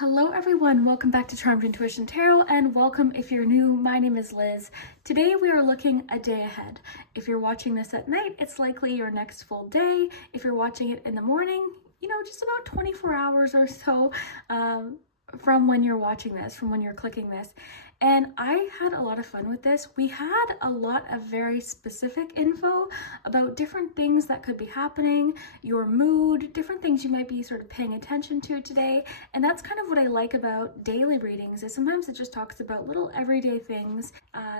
Hello everyone, welcome back to Charmed Intuition Tarot, and welcome if you're new. My name is Liz. Today we are looking a day ahead. If you're watching this at night, it's likely your next full day. If you're watching it in the morning, just about 24 hours or so from when you're watching this, from when you're clicking this. And I had a lot of fun with this. We had a lot of very specific info about different things that could be happening, your mood, different things you might be sort of paying attention to today. And that's kind of what I like about daily readings, is sometimes it just talks about little everyday things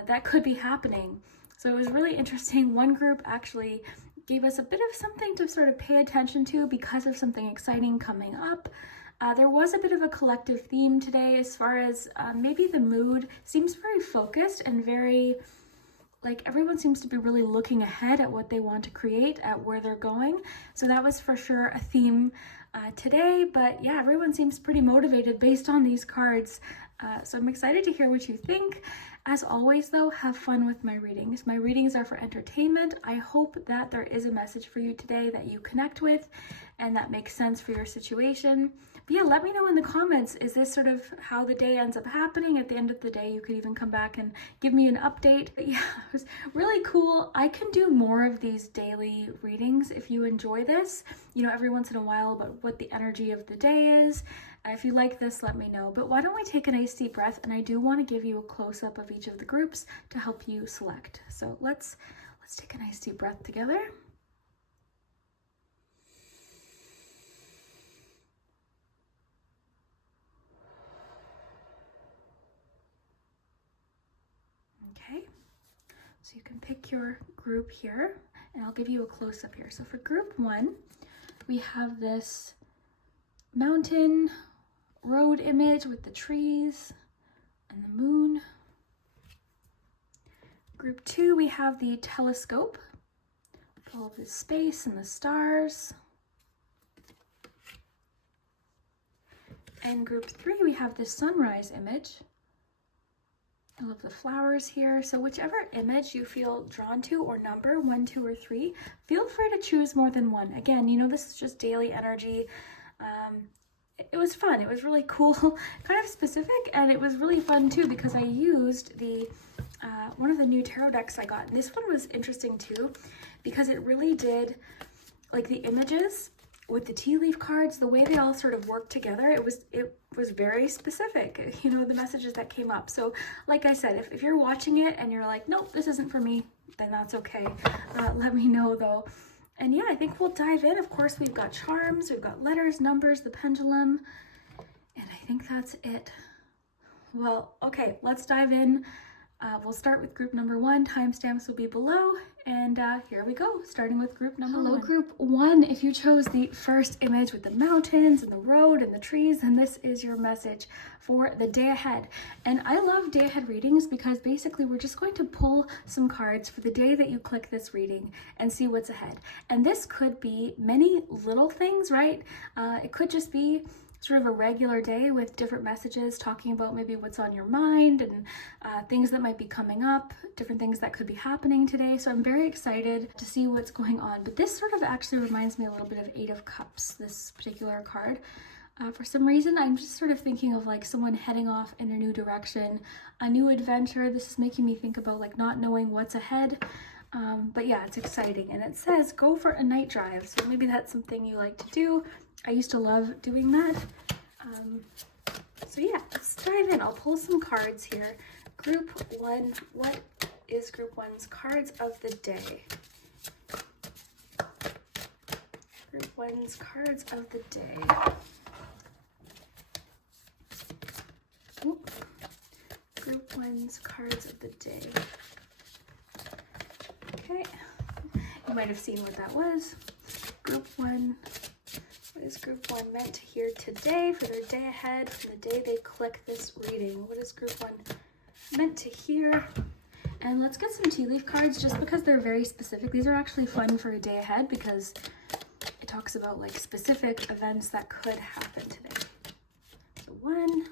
that could be happening. So it was really interesting. One group actually gave us a bit of something to sort of pay attention to because of something exciting coming up. There was a bit of a collective theme today as far as maybe the mood seems very focused and very, like, everyone seems to be really looking ahead at what they want to create, at where they're going. So that was for sure a theme today, but yeah, everyone seems pretty motivated based on these cards. So I'm excited to hear what you think. As always though, have fun with my readings. My readings are for entertainment. I hope that there is a message for you today that you connect with and that makes sense for your situation. But yeah, let me know in the comments, is this sort of how the day ends up happening? At the end of the day, you could even come back and give me an update. But yeah, it was really cool. I can do more of these daily readings if you enjoy this, every once in a while, about what the energy of the day is. If you like this, let me know. But why don't we take a nice deep breath, and I do want to give you a close-up of each of the groups to help you select. So let's take a nice deep breath together. Okay, so you can pick your group here, and I'll give you a close-up here. So for group one, we have this mountain road image with the trees and the moon. Group two, we have the telescope, all of the space and the stars. And group three, we have this sunrise image. I love the flowers here. So whichever image you feel drawn to, or number 1, 2, or 3, feel free to choose more than one. Again, this is just daily energy. It was fun. It was really cool, kind of specific, and it was really fun too because I used the one of the new tarot decks I got. And this one was interesting too because it really did, like, the images with the tea leaf cards, the way they all sort of worked together, it was very specific, the messages that came up. So like I said, if you're watching it and you're like, nope, this isn't for me, then that's okay. Let me know though. And yeah, I think we'll dive in. Of course, we've got charms, we've got letters, numbers, the pendulum, and I think that's it. Well, okay, let's dive in. We'll start with group number 1. Timestamps will be below, and here we go, starting with group number 1. Hello, group 1. If you chose the first image with the mountains and the road and the trees, then this is your message for the day ahead. And I love day ahead readings because basically we're just going to pull some cards for the day that you click this reading and see what's ahead. And this could be many little things, right? It could just be sort of a regular day with different messages talking about maybe what's on your mind and things that might be coming up, different things that could be happening today. So I'm very excited to see what's going on. But this sort of actually reminds me a little bit of 8 of Cups, this particular card. For some reason, I'm just sort of thinking of like someone heading off in a new direction, a new adventure. This is making me think about like not knowing what's ahead. But yeah, it's exciting. And it says go for a night drive. So maybe that's something you like to do. I used to love doing that. So yeah, let's dive in. I'll pull some cards here. Group 1, what is group 1's cards of the day? Group 1's cards of the day. Oop. Group 1's cards of the day. Okay, you might have seen what that was. Group 1. What is group 1 meant to hear today for their day ahead, for the day they click this reading? What is group 1 meant to hear? And let's get some tea leaf cards just because they're very specific. These are actually fun for a day ahead because it talks about like specific events that could happen today. So 1,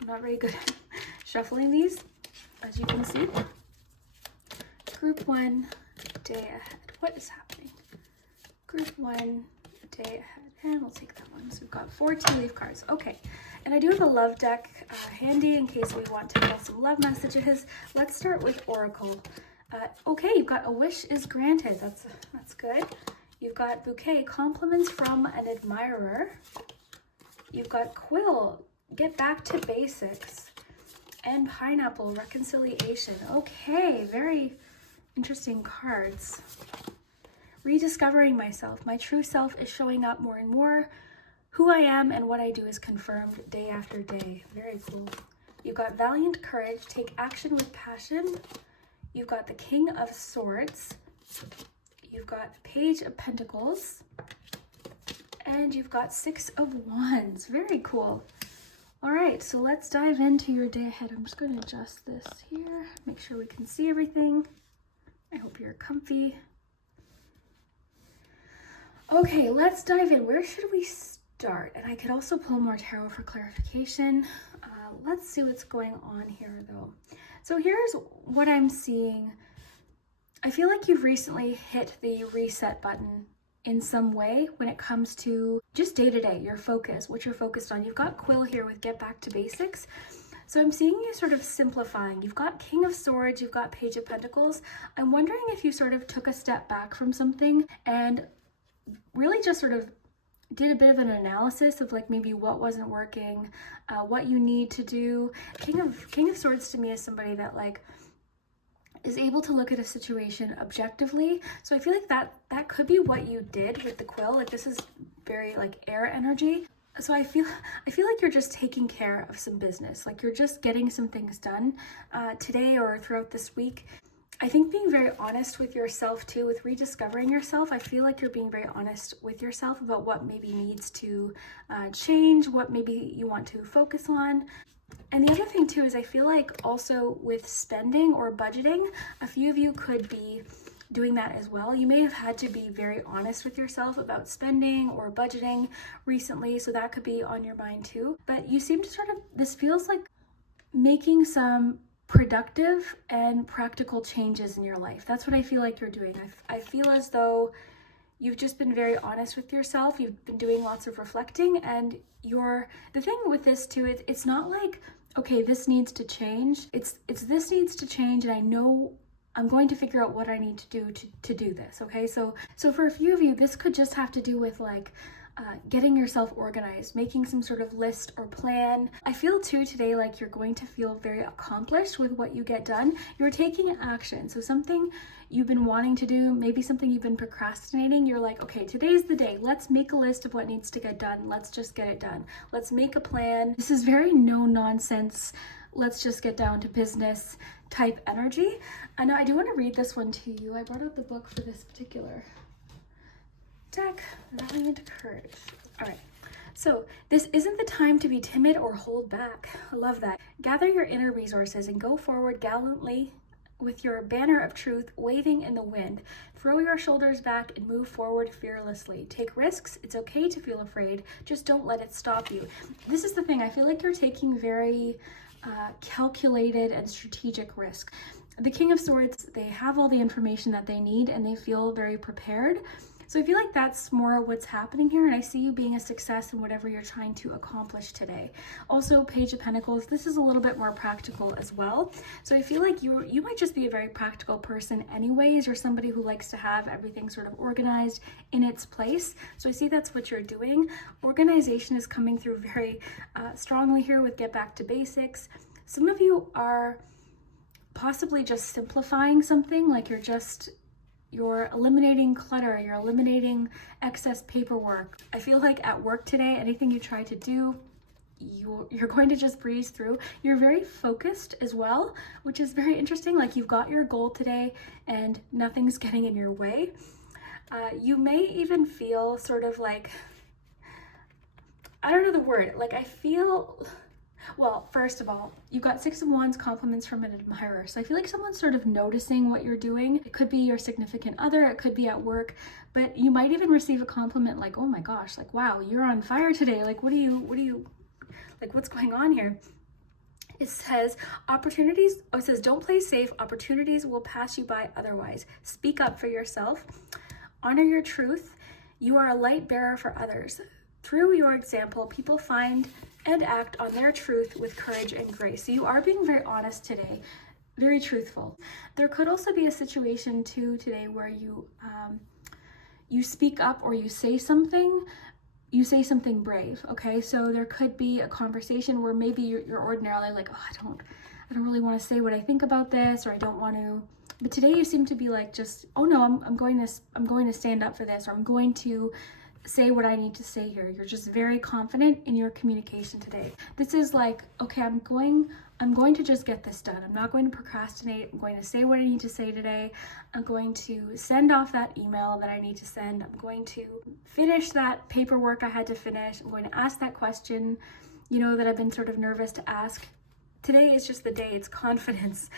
I'm not very good at shuffling these, as you can see. Group 1, day ahead. What is happening? Group 1, day ahead. And we'll take that one. So we've got 4 tea leaf cards. Okay. And I do have a love deck handy in case we want to get some love messages. Let's start with Oracle. Okay, you've got a wish is granted. That's good. You've got bouquet, compliments from an admirer. You've got quill, get back to basics. And pineapple, reconciliation. Okay, very interesting cards. Rediscovering myself. My true self is showing up more and more. Who I am and what I do is confirmed day after day. Very cool. You've got valiant courage, take action with passion. You've got the King of Swords. You've got the Page of Pentacles. And you've got 6 of Wands. Very cool. All right, so let's dive into your day ahead. I'm just going to adjust this here, make sure we can see everything. I hope you're comfy. Okay, let's dive in. Where should we start? And I could also pull more tarot for clarification. Let's see what's going on here though. So here's what I'm seeing. I feel like you've recently hit the reset button in some way when it comes to just day-to-day, your focus, what you're focused on. You've got quill here with get back to basics. So I'm seeing you sort of simplifying. You've got King of Swords, you've got Page of Pentacles. I'm wondering if you sort of took a step back from something and really just sort of did a bit of an analysis of like maybe what wasn't working, what you need to do. King of Swords to me is somebody that like is able to look at a situation objectively. So I feel like that could be what you did with the quill. Like this is very like air energy. So I feel like you're just taking care of some business. Like you're just getting some things done today or throughout this week. I think being very honest with yourself too, with rediscovering yourself, I feel like you're being very honest with yourself about what maybe needs to change, what maybe you want to focus on. And the other thing too is I feel like also with spending or budgeting, a few of you could be doing that as well. You may have had to be very honest with yourself about spending or budgeting recently, so that could be on your mind too. But you seem to sort of, this feels like making some productive and practical changes in your life. That's what I feel like you're doing. I feel as though you've just been very honest with yourself. You've been doing lots of reflecting, and the thing with this too, it's not like, okay, this needs to change. It's this needs to change, and I know I'm going to figure out what I need to do to do this. Okay, so for a few of you, this could just have to do with like getting yourself organized, making some sort of list or plan. I feel too today like you're going to feel very accomplished with what you get done. You're taking action. So something you've been wanting to do, maybe something you've been procrastinating, you're like, okay, today's the day. Let's make a list of what needs to get done. Let's just get it done. Let's make a plan. This is very no nonsense, let's just get down to business type energy. And I do want to read this one to you. I brought out the book for this particular deck, Valiant Courage. All right, so this isn't the time to be timid or hold back. I love that. Gather your inner resources and go forward gallantly with your banner of truth waving in the wind. Throw your shoulders back and move forward fearlessly. Take risks. It's okay to feel afraid. Just don't let it stop you. This is the thing. I feel like you're taking very calculated and strategic risk. The King of Swords, they have all the information that they need and they feel very prepared. So I feel like that's more what's happening here, and I see you being a success in whatever you're trying to accomplish today. Also, Page of Pentacles, this is a little bit more practical as well. So I feel like you might just be a very practical person anyways. You're somebody who likes to have everything sort of organized in its place. So I see that's what you're doing. Organization is coming through very strongly here with Get Back to Basics. Some of you are possibly just simplifying something, like you're eliminating clutter, you're eliminating excess paperwork. I feel like at work today, anything you try to do, you're going to just breeze through. You're very focused as well, which is very interesting. Like you've got your goal today and nothing's getting in your way. You may even feel sort of like, I don't know the word, like I feel, well, first of all, you've got 6 of Wands, compliments from an admirer. So I feel like someone's sort of noticing what you're doing. It could be your significant other, it could be at work, but you might even receive a compliment like, oh my gosh, like, wow, you're on fire today. Like, what do you, like, what's going on here? It says it says, don't play safe. Opportunities will pass you by otherwise. Speak up for yourself. Honor your truth. You are a light bearer for others. Through your example, people find and act on their truth with courage and grace. So you are being very honest today, very truthful. There could also be a situation too today where you speak up or you say something brave. Okay, so there could be a conversation where maybe you're ordinarily like, oh, I don't really want to say what I think about this, or I don't want to. But today you seem to be like, just, oh no, I'm going to stand up for this, or I'm going to say what I need to say here. You're just very confident in your communication today. This is like, okay, I'm going to just get this done. I'm not going to procrastinate. I'm going to say what I need to say today. I'm going to send off that email that I need to send. I'm going to finish that paperwork I had to finish. I'm going to ask that question, that I've been sort of nervous to ask. Today is just the day. It's confidence.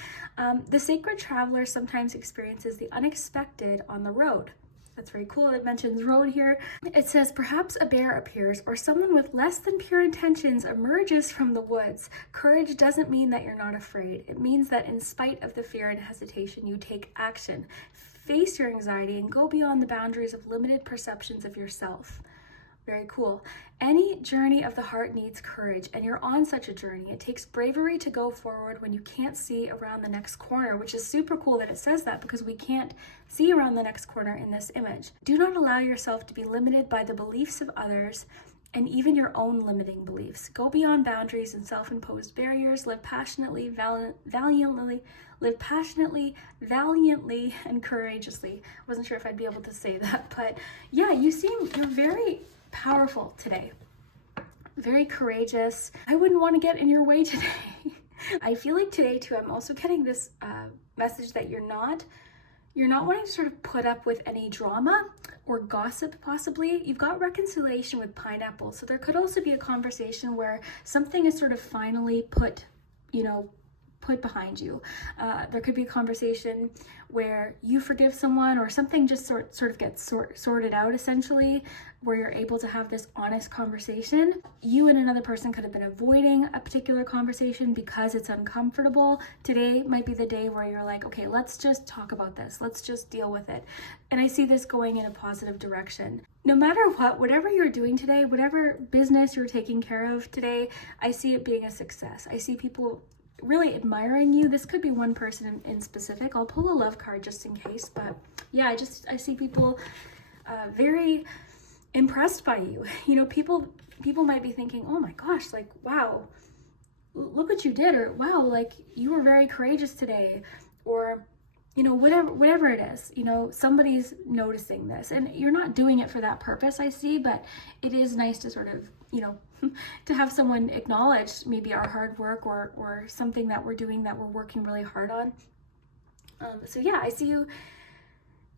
The sacred traveler sometimes experiences the unexpected on the road. That's very cool. It mentions road here. It says, perhaps a bear appears or someone with less than pure intentions emerges from the woods. Courage doesn't mean that you're not afraid. It means that in spite of the fear and hesitation, you take action. Face your anxiety and go beyond the boundaries of limited perceptions of yourself. Very cool. Any journey of the heart needs courage, and you're on such a journey. It takes bravery to go forward when you can't see around the next corner, which is super cool that it says that, because we can't see around the next corner in this image. Do not allow yourself to be limited by the beliefs of others and even your own limiting beliefs. Go beyond boundaries and self-imposed barriers. Live passionately, valiantly, and courageously. I wasn't sure if I'd be able to say that, but yeah, you're very powerful today, very courageous. I wouldn't want to get in your way today. I feel like today too, I'm also getting this message that you're not wanting to sort of put up with any drama or gossip. Possibly you've got reconciliation with pineapple, so there could also be a conversation where something is sort of finally put behind you. There could be a conversation where you forgive someone, or something just sort of gets sorted out, essentially, where you're able to have this honest conversation. You and another person could have been avoiding a particular conversation because it's uncomfortable. Today might be the day where you're like, okay, let's just talk about this. Let's just deal with it. And I see this going in a positive direction. No matter what, whatever you're doing today, whatever business you're taking care of today, I see it being a success. I see people really admiring you. This could be one person in specific. I'll pull a love card just in case, but yeah, I see people very impressed by you. People might be thinking, oh my gosh, like, wow, look what you did, or wow, like, you were very courageous today, or whatever it is, somebody's noticing this, and you're not doing it for that purpose, I see, but it is nice to sort of, to have someone acknowledge maybe our hard work or something that we're doing that we're working really hard on. So yeah, I see you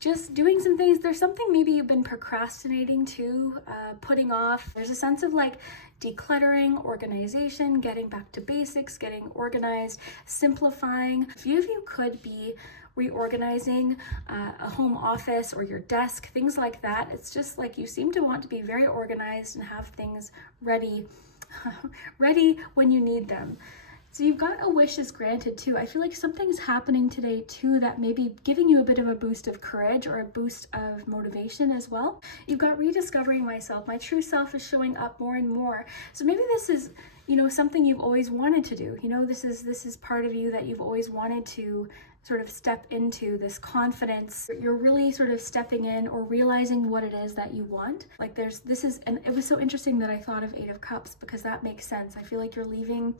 just doing some things. There's something maybe you've been procrastinating too, putting off. There's a sense of like decluttering, organization, getting back to basics, getting organized, simplifying. A few of you could be reorganizing a home office or your desk, things like that. It's just like you seem to want to be very organized and have things ready when you need them. So you've got a wish is granted too. I feel like something's happening today too that may be giving you a bit of a boost of courage or a boost of motivation as well. You've got rediscovering myself. My true self is showing up more and more. So maybe this is, something you've always wanted to do. This is part of you that you've always wanted to sort of step into, this confidence. You're really sort of stepping in or realizing what it is that you want. Like and it was so interesting that I thought of 8 of Cups, because that makes sense. I feel like you're leaving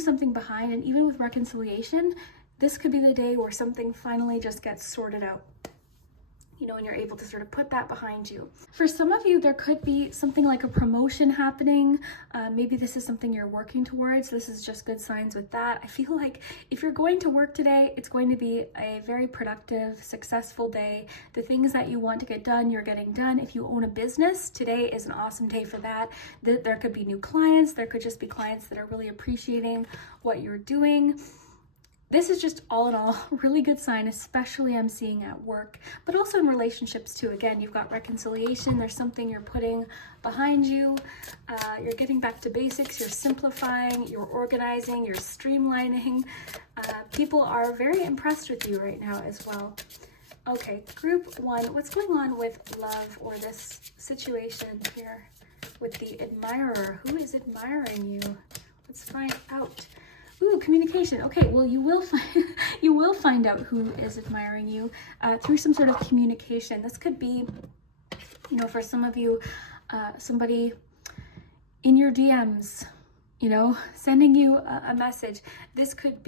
something behind, and even with reconciliation, this could be the day where something finally just gets sorted out, and you're able to sort of put that behind you. For some of you, there could be something like a promotion happening. Maybe this is something you're working towards. This is just good signs with that. I feel like if you're going to work today, it's going to be a very productive, successful day. The things that you want to get done, you're getting done. If you own a business, today is an awesome day for that. There could be new clients. There could just be clients that are really appreciating what you're doing. This is just all in all really good sign, especially I'm seeing at work, but also in relationships too. Again, you've got reconciliation. There's something you're putting behind you. You're getting back to basics. You're simplifying, you're organizing, you're streamlining. People are very impressed with you right now as well. Okay, group one, what's going on with love or this situation here with the admirer? Who is admiring you? Let's find out. Ooh, communication. Okay, well, you will find you will find out who is admiring you through some sort of communication. This could be, you know, for some of you, somebody in your DMs, you know, sending you a message. This could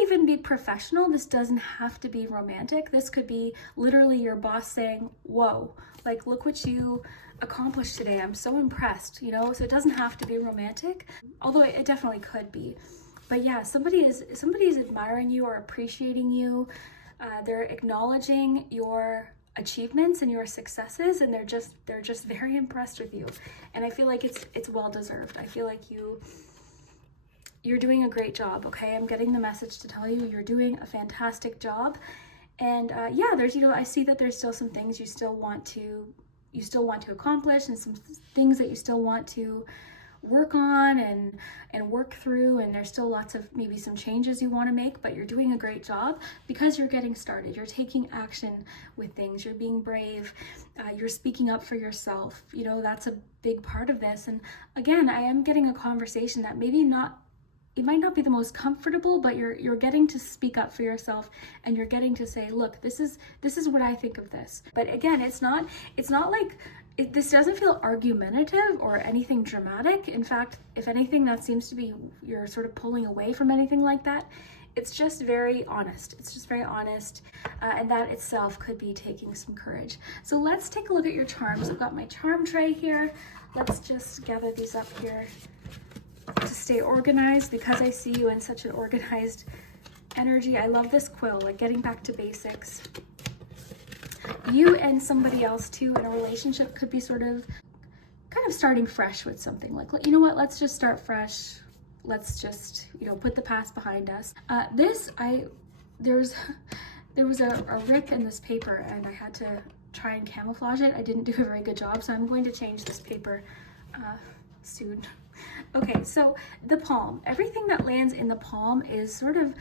even be professional. This doesn't have to be romantic. This could be literally your boss saying, whoa, like, look what you accomplished today. I'm so impressed, you know? So it doesn't have to be romantic, although it definitely could be. But yeah, somebody is admiring you or appreciating you. They're acknowledging your achievements and your successes, and they're just very impressed with you. And I feel like it's well deserved. I feel like you're doing a great job. Okay, I'm getting the message to tell you you're doing a fantastic job. And yeah, there's, you know, I see that there's still some things you still want to accomplish, and some things that you still want to work on and work through, and there's still lots of maybe some changes you want to make, but you're doing a great job because you're getting started. You're taking action with things. You're being brave. You're speaking up for yourself. You know, that's a big part of this. And again, I am getting a conversation that it might not be the most comfortable, but you're getting to speak up for yourself, and you're getting to say, look, this is what I think of this. But again, it's not like this doesn't feel argumentative or anything dramatic. In fact, if anything, that seems to be you're sort of pulling away from anything like that. It's just very honest. It's just very honest, and that itself could be taking some courage. So let's take a look at your charms. I've got my charm tray here. Let's just gather these up here to stay organized, because I see you in such an organized energy. I love this quill, like getting back to basics. You and somebody else too in a relationship could be kind of starting fresh with something. Like, you know what, let's just start fresh. Let's just, you know, put the past behind us. There was a rip in this paper, and I had to try and camouflage it. I didn't do a very good job, so I'm going to change this paper soon. Okay, so the palm. Everything that lands in the palm is sort of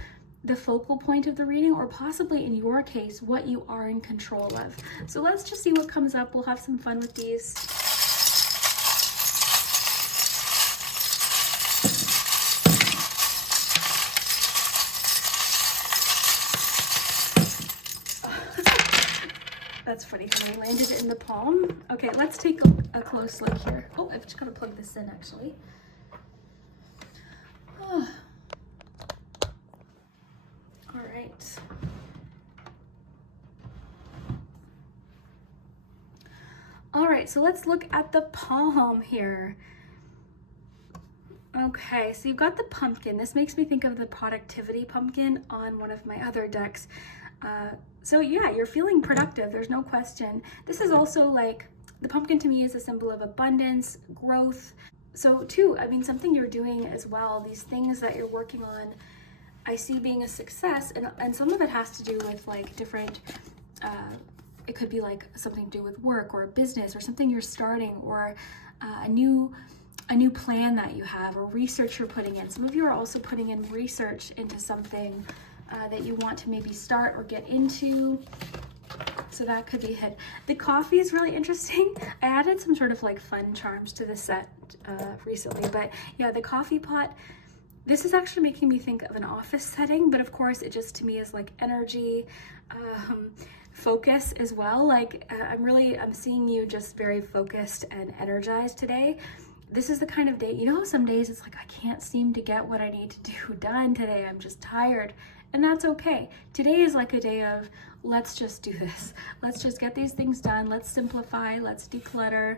the focal point of the reading, or possibly in your case, what you are in control of. So let's just see what comes up. We'll have some fun with these. That's funny how I landed it in the palm. Okay, let's take a close look here. Oh, I've just got to plug this in actually. Oh. All right. All right, so let's look at the palm here. Okay, so you've got the pumpkin. This makes me think of the productivity pumpkin on one of my other decks. So yeah, you're feeling productive, there's no question. This is also like, the pumpkin to me is a symbol of abundance, growth. So too, I mean, something you're doing as well, these things that you're working on, I see being a success, and some of it has to do with like different, it could be like something to do with work or a business or something you're starting, or a new plan that you have, or research you're putting in. Some of you are also putting in research into something that you want to maybe start or get into. So that could be hit. The coffee is really interesting. I added some sort of like fun charms to the set recently, but yeah, the coffee pot, this is actually making me think of an office setting, but of course it just to me is like energy, focus as well. Like I'm seeing you just very focused and energized today. This is the kind of day, you know, some days it's like I can't seem to get what I need to do done today. I'm just tired, and that's okay. Today is like a day of, let's just do this. Let's just get these things done. Let's simplify, let's declutter,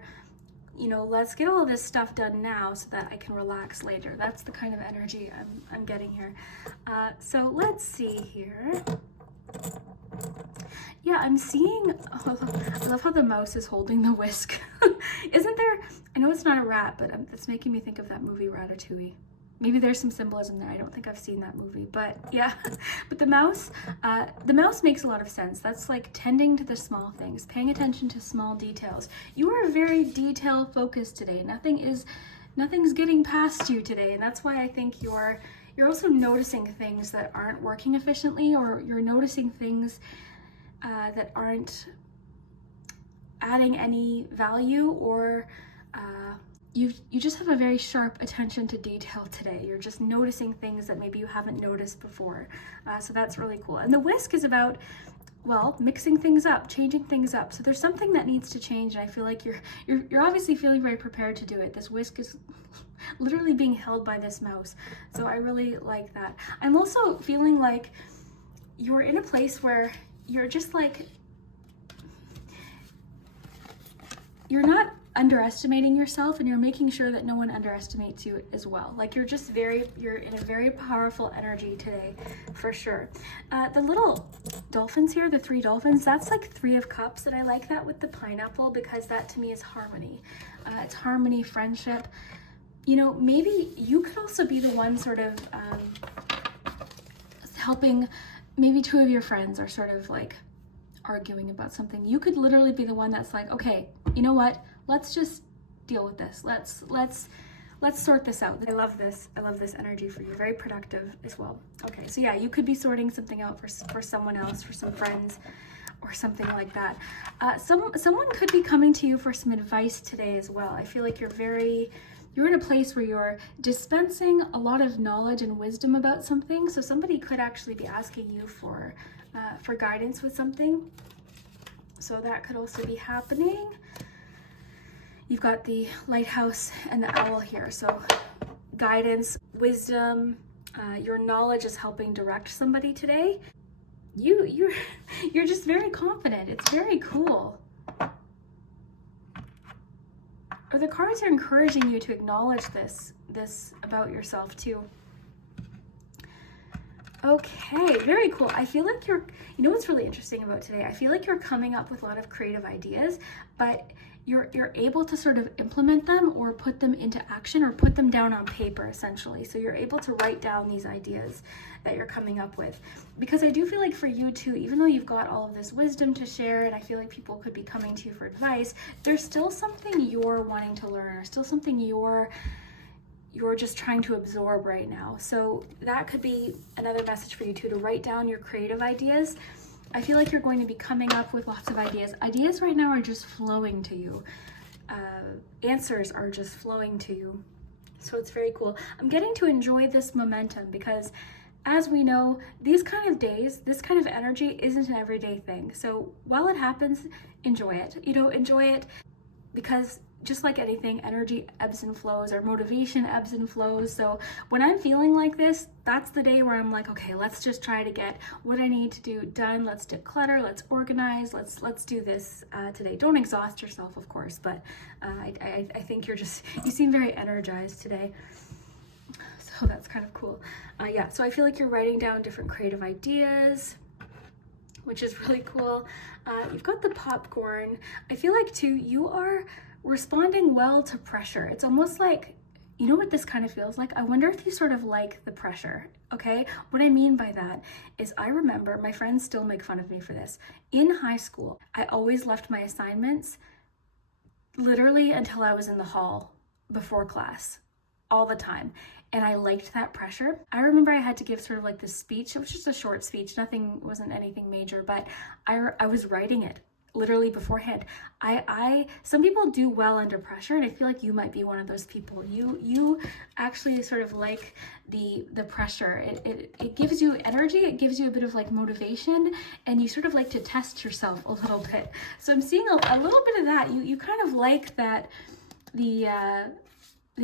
you know, let's get all of this stuff done now so that I can relax later. That's the kind of energy I'm getting here. So let's see here. Yeah, I'm seeing, oh, I love how the mouse is holding the whisk. Isn't there, I know it's not a rat, but it's making me think of that movie Ratatouille. Maybe there's some symbolism there. I don't think I've seen that movie, but yeah. But the mouse makes a lot of sense. That's like tending to the small things, paying attention to small details. You are very detail focused today. Nothing's getting past you today, and that's why I think you're also noticing things that aren't working efficiently, or you're noticing things that aren't adding any value, or you just have a very sharp attention to detail today. You're just noticing things that maybe you haven't noticed before. So that's really cool. And the whisk is about, well, mixing things up, changing things up. So there's something that needs to change, and I feel like you're obviously feeling very prepared to do it. This whisk is literally being held by this mouse. So I really like that. I'm also feeling like you're in a place where you're just like, you're not underestimating yourself, and you're making sure that no one underestimates you as well. Like you're in a very powerful energy today, for sure. The little dolphins here, the 3 dolphins, that's like 3 of cups, and I like that with the pineapple because that to me is harmony. It's harmony, friendship. You know, maybe you could also be the one sort of helping, maybe 2 of your friends are sort of like arguing about something. You could literally be the one that's like, okay, you know what? Let's just deal with this. Let's sort this out. I love this. I love this energy for you. Very productive as well. Okay, so yeah, you could be sorting something out for someone else, for some friends, or something like that. Someone could be coming to you for some advice today as well. I feel like you're in a place where you're dispensing a lot of knowledge and wisdom about something. So somebody could actually be asking you for guidance with something. So that could also be happening. You've got the lighthouse and the owl here. So guidance, wisdom, your knowledge is helping direct somebody today. You're just very confident. It's very cool. Or the cards are encouraging you to acknowledge this about yourself too. Okay, very cool. I feel like you know what's really interesting about today? I feel like you're coming up with a lot of creative ideas, but you're able to sort of implement them or put them into action or put them down on paper, essentially. So you're able to write down these ideas that you're coming up with. Because I do feel like for you too, even though you've got all of this wisdom to share, and I feel like people could be coming to you for advice, there's still something you're wanting to learn, or still something you're just trying to absorb right now. So that could be another message for you too, to write down your creative ideas. I feel like you're going to be coming up with lots of ideas. Ideas right now are just flowing to you. Answers are just flowing to you. So it's very cool. I'm getting to enjoy this momentum because, as we know, these kind of days, this kind of energy isn't an everyday thing. So while it happens, enjoy it. You know, enjoy it, because just like anything, energy ebbs and flows, or motivation ebbs and flows. So when I'm feeling like this, that's the day where I'm like, okay, let's just try to get what I need to do done. Let's declutter, let's organize, let's do this today. Don't exhaust yourself, of course, but I think you seem very energized today. So that's kind of cool. Yeah, so I feel like you're writing down different creative ideas, which is really cool. You've got the popcorn. I feel like too, you are responding well to pressure. It's almost like, you know what this kind of feels like? I wonder if you sort of like the pressure, okay? What I mean by that is, I remember, my friends still make fun of me for this. In high school, I always left my assignments literally until I was in the hall before class, all the time. And I liked that pressure. I remember I had to give sort of like this speech. It was just a short speech. Wasn't anything major, but I was writing it literally beforehand. Some people do well under pressure, and I feel like you might be one of those people. You actually sort of like the pressure. It gives you energy, it gives you a bit of like motivation, and you sort of like to test yourself a little bit. So I'm seeing a little bit of that. You kind of like that, the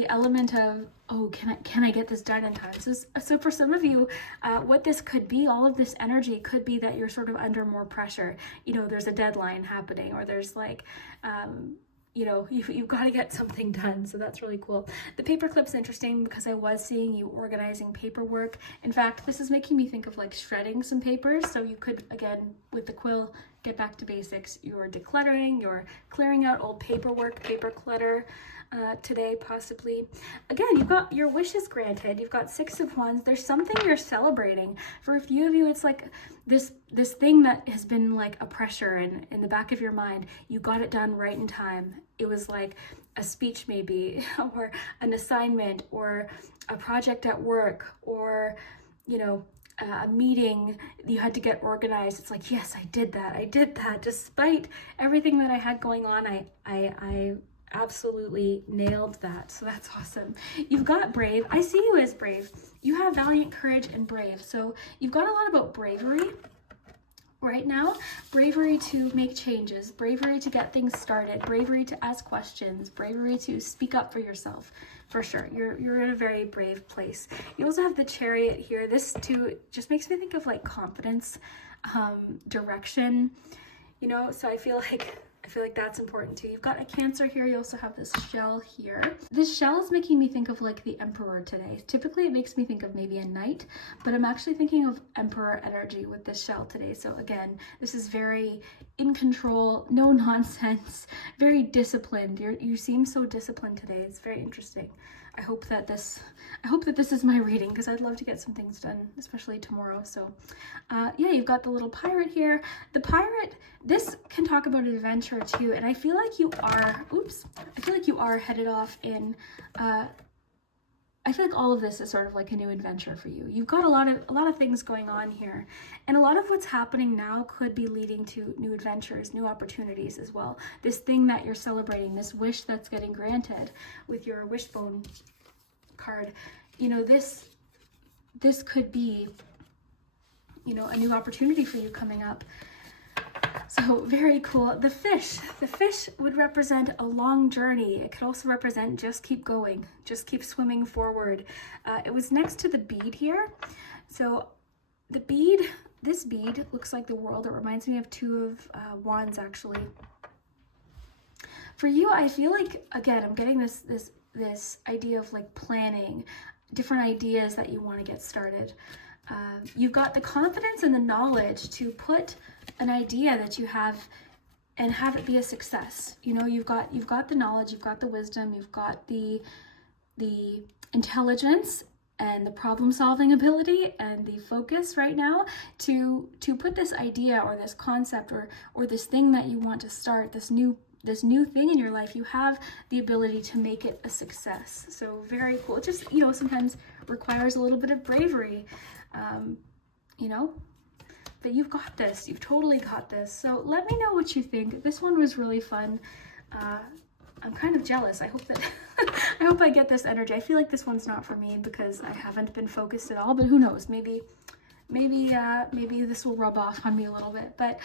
element of, oh, can I get this done in time? So for some of you, what this could be, all of this energy could be that you're sort of under more pressure. You know, there's a deadline happening, or there's like, you know, you've got to get something done. So that's really cool. The paper clip's interesting because I was seeing you organizing paperwork. In fact, this is making me think of like shredding some papers. So you could, again, with the quill, get back to basics. You're decluttering, you're clearing out old paperwork, paper clutter. Today, possibly. Again, you've got your wishes granted. You've got 6 of Wands. There's something you're celebrating. For a few of you, it's like this thing that has been like a pressure in the back of your mind. You got it done right in time. It was like a speech maybe, or an assignment, or a project at work, or, you know, a meeting, you had to get organized. It's like, yes, I did that. Despite everything that I had going on, I absolutely nailed that. So that's awesome. You've got brave. I see you as brave. You have valiant, courage, and brave. So you've got a lot about bravery right now. Bravery to make changes, bravery to get things started, bravery to ask questions, bravery to speak up for yourself. For sure, you're in a very brave place. You also have the Chariot here. This too just makes me think of like confidence, direction, you know, so I feel like that's important too. You've got a Cancer here. You also have this shell here. This shell is making me think of like the Emperor today. Typically it makes me think of maybe a knight, but I'm actually thinking of Emperor energy with this shell today. So again, this is very in control, no nonsense, very disciplined. You seem so disciplined today. It's very interesting. I hope that this is my reading, because I'd love to get some things done, especially tomorrow. So yeah, you've got the little pirate here. The pirate, this can talk about an adventure too, and I feel like you are headed off in I feel like all of this is sort of like a new adventure for you. You've got a lot of things going on here, and a lot of what's happening now could be leading to new adventures, new opportunities as well. This thing that you're celebrating, this wish that's getting granted with your wishbone card, you know, this could be, you know, a new opportunity for you coming up. So very cool. The fish would represent a long journey. It could also represent just keep going, just keep swimming forward. It was next to the bead here. So the bead, this bead looks like the world. It reminds me of Two of Wands actually. For you, I feel like, again, I'm getting this idea of like planning, different ideas that you want to get started. You've got the confidence and the knowledge to put an idea that you have and have it be a success. You know, you've got the knowledge, you've got the wisdom, you've got the intelligence and the problem solving ability and the focus right now to put this idea or this concept or this thing that you want to start, this new thing in your life. You have the ability to make it a success. So very cool. It just, you know, sometimes requires a little bit of bravery, you know, but you've got this. You've totally got this. So let me know what you think. This one was really fun. I'm kind of jealous. I hope that I hope I get this energy. I feel like this one's not for me because I haven't been focused at all, but who knows? Maybe this will rub off on me a little bit. But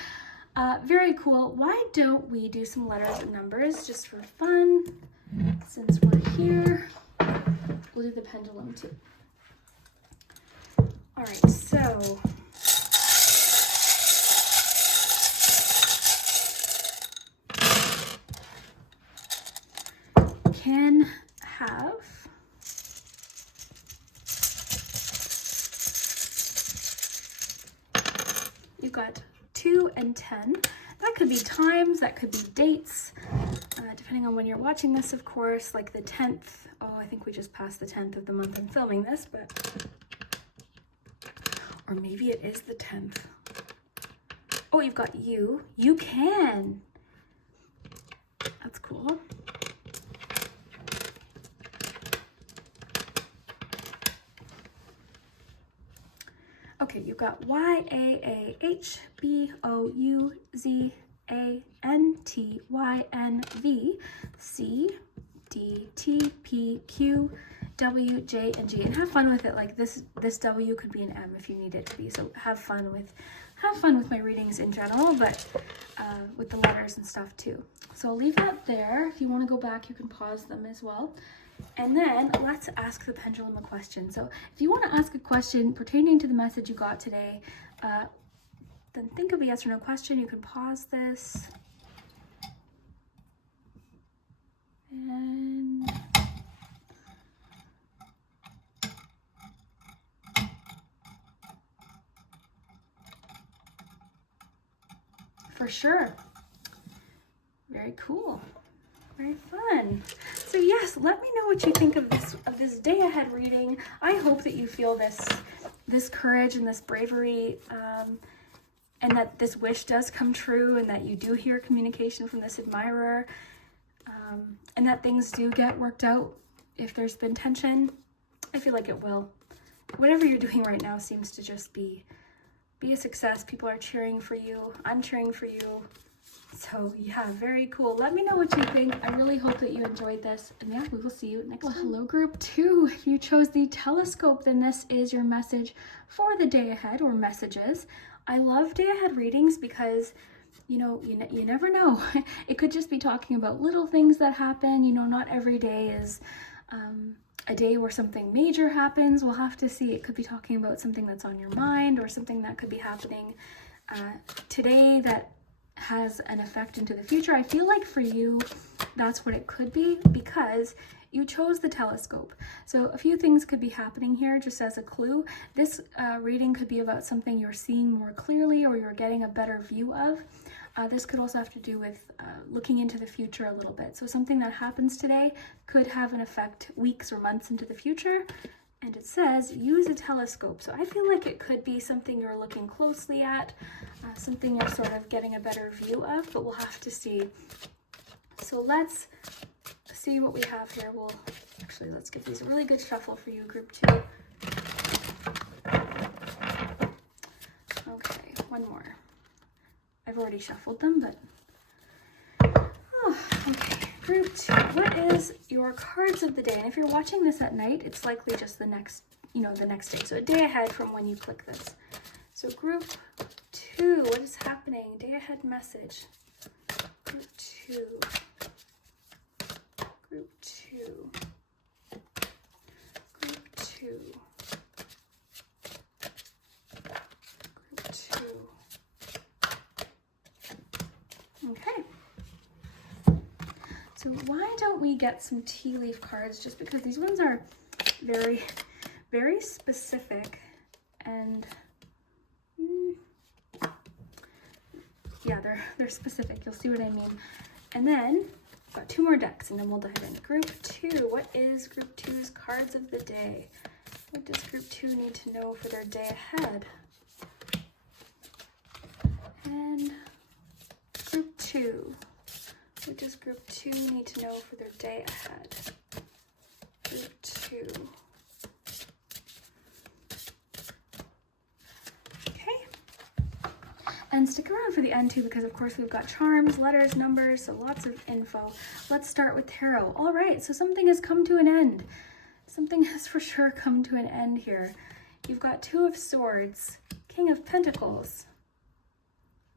very cool. Why don't we do some letters and numbers just for fun? Since we're here, we'll do the pendulum too. All right, so can have you've got 2 and 10. That could be times, that could be dates, depending on when you're watching this, of course, like the 10th. Oh, I think we just passed the 10th of the month I'm filming this, but, or maybe it is the 10th. Oh, you've got you. You can. That's cool. Okay, you've got YAAHBOUZANTYNV, C, D, T, P, Q, W, J, and G. And have fun with it. Like this W could be an M if you need it to be. So have fun with my readings in general, but with the letters and stuff too. So I'll leave that there. If you want to go back, you can pause them as well. And then let's ask the pendulum a question. So if you want to ask a question pertaining to the message you got today, then think of a yes or no question. You can pause this. And for sure. Very cool. Very fun. So yes, let me know what you think of this day ahead reading. I hope that you feel this courage and this bravery, and that this wish does come true, and that you do hear communication from this admirer, and that things do get worked out. If there's been tension, I feel like it will. whatever you're doing right now seems to just be a success. People are cheering for you. I'm cheering for you. So yeah, very cool. Let me know what you think. I really hope that you enjoyed this. And yeah, we will see you next time. Well, hello group 2. If you chose the telescope, then this is your message for the day ahead, or messages. I love day ahead readings because, you know, you never know. It could just be talking about little things that happen. You know, not every day is a day where something major happens. We'll have to see. It could be talking about something that's on your mind, or something that could be happening today that has an effect into the future. I feel like for you, that's what it could be, because you chose the telescope. So a few things could be happening here, just as a clue. This reading could be about something you're seeing more clearly, or you're getting a better view of. This could also have to do with looking into the future a little bit. So something that happens today could have an effect weeks or months into the future. And it says, use a telescope. So I feel like it could be something you're looking closely at, something you're sort of getting a better view of, but we'll have to see. So let's see what we have here. Let's give these a really good shuffle for you, group 2. Okay, one more. I've already shuffled them, but okay. Group 2, what is your cards of the day? And if you're watching this at night, it's likely just the next day. So a day ahead from when you click this. So group 2, what is happening? Day ahead message. Group 2. Group 2. Group 2. Group 2. Okay. So why don't we get some tea leaf cards, just because these ones are very, very specific, and yeah, they're specific. You'll see what I mean. And then I've got 2 more decks, and then we'll dive in. Group 2, what is group 2's cards of the day? What does group 2 need to know for their day ahead? And group 2. What does group 2 need to know for their day ahead? Group 2. Okay. And stick around for the end too, because of course we've got charms, letters, numbers, so lots of info. Let's start with tarot. All right, so something has come to an end. Something has for sure come to an end here. You've got 2 of Swords, King of Pentacles.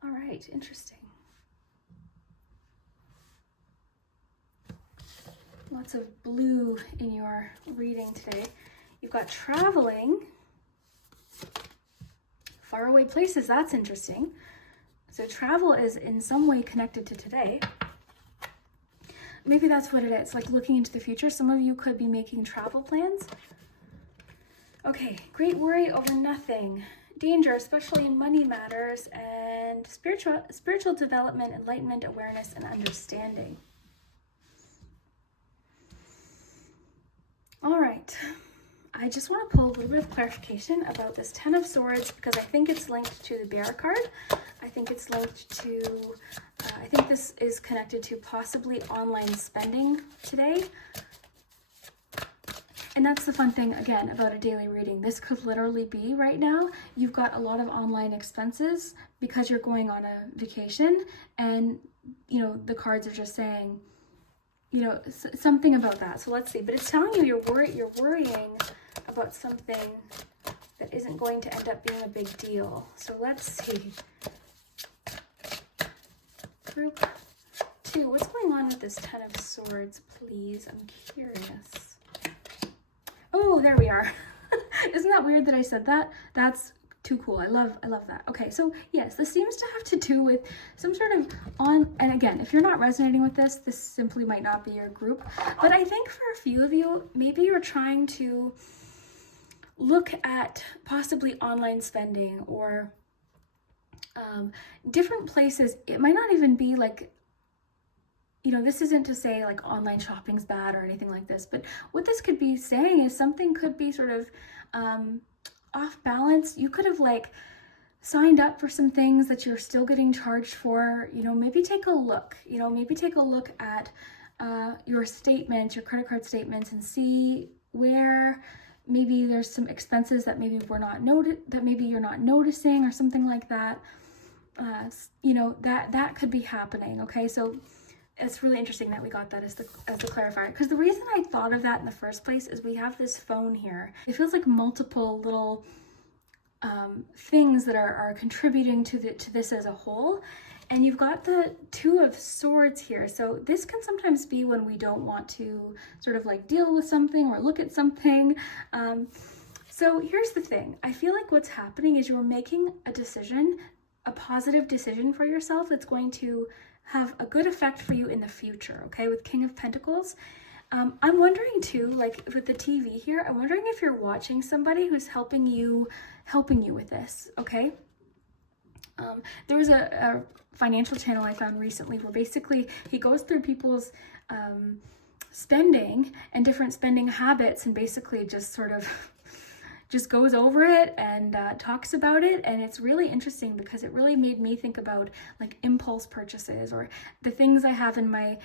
All right, interesting. Lots of blue in your reading today. You've got traveling, faraway places. That's interesting. So travel is in some way connected to today. Maybe that's what it is, like looking into the future. Some of you could be making travel plans. Okay, great worry over nothing. Danger, especially in money matters, and spiritual development, enlightenment, awareness, and understanding. All right, I just want to pull a little bit of clarification about this 10 of Swords, because I think it's linked to the Bear card. I think it's linked to, I think this is connected to possibly online spending today. And that's the fun thing, again, about a daily reading. This could literally be right now, you've got a lot of online expenses because you're going on a vacation, and, you know, the cards are just saying, you know, something about that. So let's see. But it's telling you you're worrying about something that isn't going to end up being a big deal. So let's see. Group 2, what's going on with this 10 of Swords, please? I'm curious. Oh, there we are. Isn't that weird that I said that? That's too cool. I love that. Okay, so yes, this seems to have to do with some sort of and again, if you're not resonating with this simply might not be your group. But I think for a few of you, maybe you're trying to look at possibly online spending, or different places. It might not even be like, you know, this isn't to say like online shopping's bad or anything like this, but what this could be saying is something could be sort of off balance. You could have like signed up for some things that you're still getting charged for. You know, maybe take a look, at your statements, your credit card statements, and see where maybe there's some expenses that maybe you're not noticing or something like that. You know, that could be happening. Okay, so it's really interesting that we got that as the clarifier, because the reason I thought of that in the first place is we have this phone here. It feels like multiple little things that are contributing to this as a whole. And you've got the Two of Swords here. So this can sometimes be when we don't want to sort of like deal with something or look at something. So here's the thing. I feel like what's happening is you're making a decision, a positive decision for yourself that's going to have a good effect for you in the future, okay? With King of Pentacles. I'm wondering too, like with the TV here, I'm wondering if you're watching somebody who's helping you with this, okay? There was a financial channel I found recently where basically he goes through people's spending and different spending habits, and basically just sort of just goes over it and talks about it. And it's really interesting because it really made me think about like impulse purchases or the things I have in my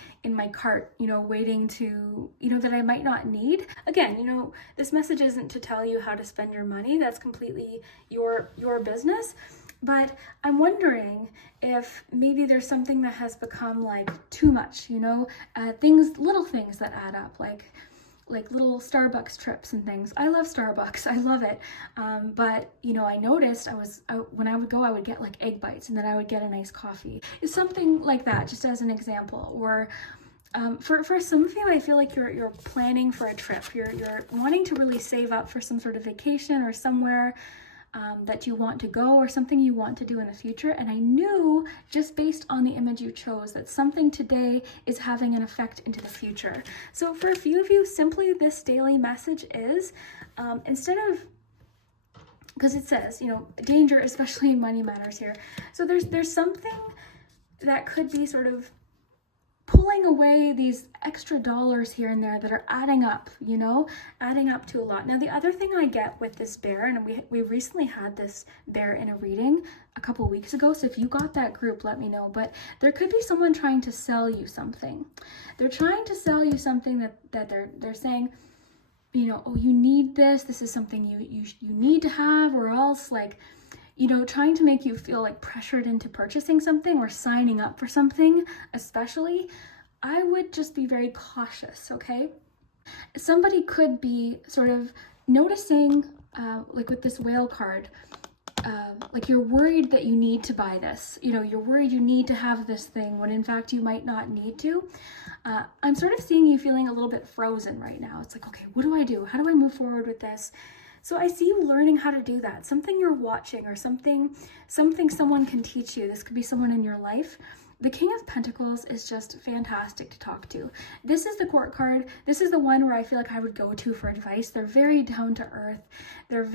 cart, you know, waiting to, you know, that I might not need. Again, you know, this message isn't to tell you how to spend your money. That's completely your business. But I'm wondering if maybe there's something that has become like too much, you know, little things that add up, like little Starbucks trips and things. I love Starbucks, I love it. But you know, I noticed when I would go, I would get like egg bites, and then I would get a nice coffee. It's something like that, just as an example. Or for some of you, I feel like you're planning for a trip. You're wanting to really save up for some sort of vacation or somewhere that you want to go, or something you want to do in the future. And I knew just based on the image you chose that something today is having an effect into the future. So for a few of you, simply this daily message is instead of, because it says, you know, danger, especially in money matters here. So there's something that could be sort of pulling away these extra dollars here and there that are adding up, you know, adding up to a lot. Now, the other thing I get with this bear, and we recently had this bear in a reading a couple weeks ago, so if you got that group, let me know, but there could be someone trying to sell you something. They're trying to sell you something that they're saying, you know, oh, you need this is something you need to have, or else, like, you know, trying to make you feel like pressured into purchasing something or signing up for something, especially. I would just be very cautious, okay? Somebody could be sort of noticing, like with this whale card, like you're worried that you need to buy this. You know, you're worried you need to have this thing when in fact you might not need to. I'm sort of seeing you feeling a little bit frozen right now. It's like, okay, what do I do? How do I move forward with this? So I see you learning how to do that. Something you're watching, or something someone can teach you. This could be someone in your life. The King of Pentacles is just fantastic to talk to. This is the Court card. This is the one where I feel like I would go to for advice. They're very down to earth. They're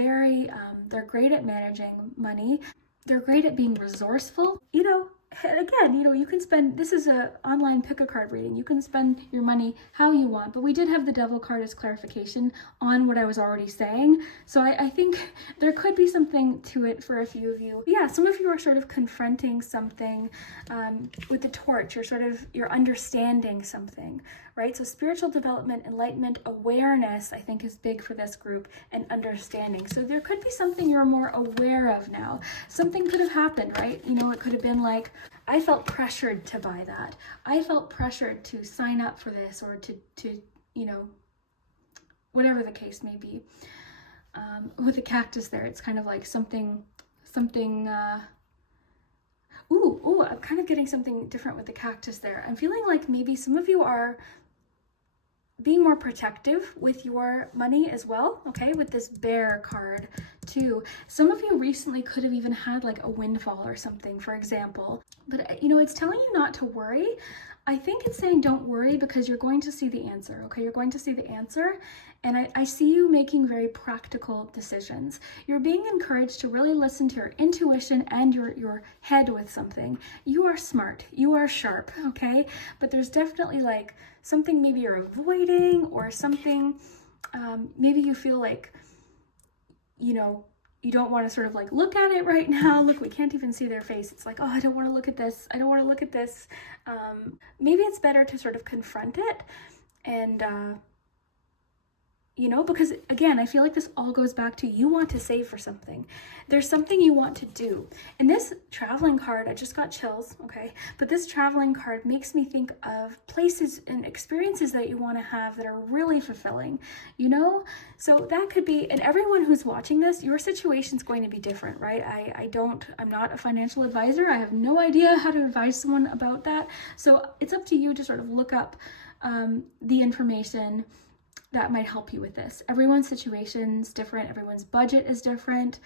they're great at managing money. They're great at being resourceful. You know, and again, you know, you can spend, this is an online pick a card reading. You can spend your money how you want, but we did have the Devil card as clarification on what I was already saying. So I think there could be something to it for a few of you. Yeah, some of you are sort of confronting something with the torch. You're understanding something, right? So spiritual development, enlightenment, awareness, I think is big for this group, and understanding. So there could be something you're more aware of now. Something could have happened, right? You know, it could have been like, I felt pressured to buy that. I felt pressured to sign up for this, or to you know, whatever the case may be. With the cactus there, it's kind of like something, ooh, I'm kind of getting something different with the cactus there. I'm feeling like maybe some of you are being more protective with your money as well, okay, with this bear card too. Some of you recently could have even had like a windfall or something, for example. But, you know, it's telling you not to worry. I think it's saying don't worry because you're going to see the answer, okay? You're going to see the answer. And I see you making very practical decisions. You're being encouraged to really listen to your intuition and your head with something. You are smart. You are sharp, okay? But there's definitely like something maybe you're avoiding, or something, maybe you feel like, you know, you don't want to sort of like look at it right now. Look, we can't even see their face. It's like, oh, I don't want to look at this. I don't want to look at this. Maybe it's better to sort of confront it and, you know, because again, I feel like this all goes back to you want to save for something. There's something you want to do. And this traveling card, I just got chills, okay? But this traveling card makes me think of places and experiences that you want to have that are really fulfilling, you know? So that could be, and everyone who's watching this, your situation's going to be different, right? I'm not a financial advisor. I have no idea how to advise someone about that. So it's up to you to sort of look up the information that might help you with this. Everyone's situation's different. Everyone's budget is different.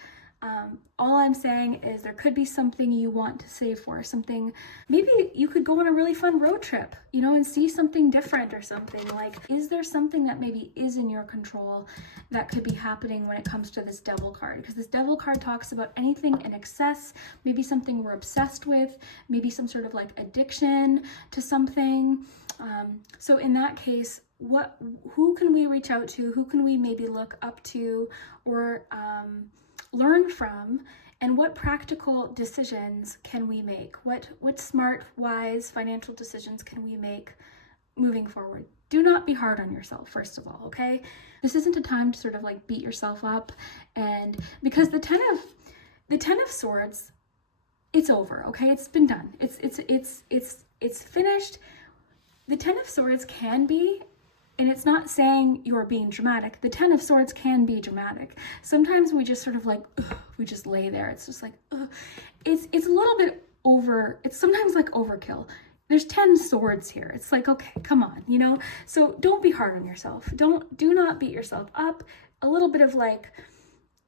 All I'm saying is there could be something you want to save for, something, maybe you could go on a really fun road trip, you know, and see something different or something. Like, is there something that maybe is in your control that could be happening when it comes to this Devil card? Because this Devil card talks about anything in excess, maybe something we're obsessed with, maybe some sort of like addiction to something. So in that case, who can we reach out to? Who can we maybe look up to or learn from? And what practical decisions can we make? What smart, wise financial decisions can we make moving forward? Do not be hard on yourself, first of all, okay? This isn't a time to sort of like beat yourself up, and because the Ten of Swords, it's over, okay? It's been done. It's finished. The Ten of Swords can be, and it's not saying you're being dramatic. The Ten of Swords can be dramatic. Sometimes we just sort of like, we just lay there. It's just like, it's a little bit over. It's sometimes like overkill. There's 10 swords here. It's like, okay, come on, you know? So don't be hard on yourself. Do not beat yourself up. A little bit of like,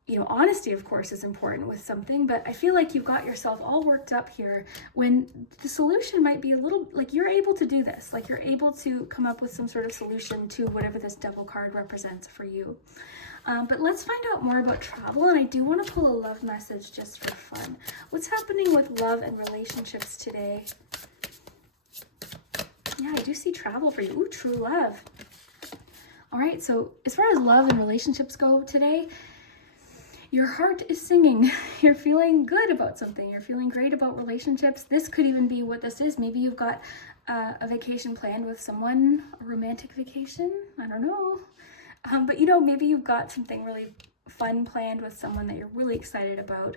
you know, honesty, of course, is important with something, but I feel like you've got yourself all worked up here when the solution might be a little, like you're able to do this, like you're able to come up with some sort of solution to whatever this Devil card represents for you. But let's find out more about travel, and I do want to pull a love message just for fun. What's happening with love and relationships today? Yeah, I do see travel for you. Ooh, true love. All right, so as far as love and relationships go today, your heart is singing. You're feeling good about something. You're feeling great about relationships. This could even be what this is. Maybe you've got a vacation planned with someone, a romantic vacation. I don't know. But you know, maybe you've got something really fun planned with someone that you're really excited about.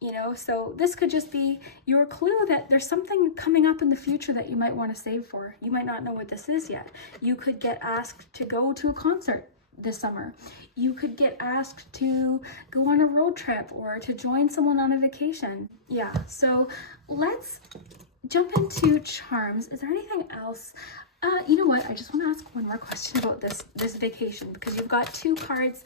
You know, so this could just be your clue that there's something coming up in the future that you might want to save for. You might not know what this is yet. You could get asked to go to a concert this summer. You could get asked to go on a road trip or to join someone on a vacation. Yeah, so let's jump into charms. Is there anything else? You know what? I just want to ask one more question about this vacation, because you've got two cards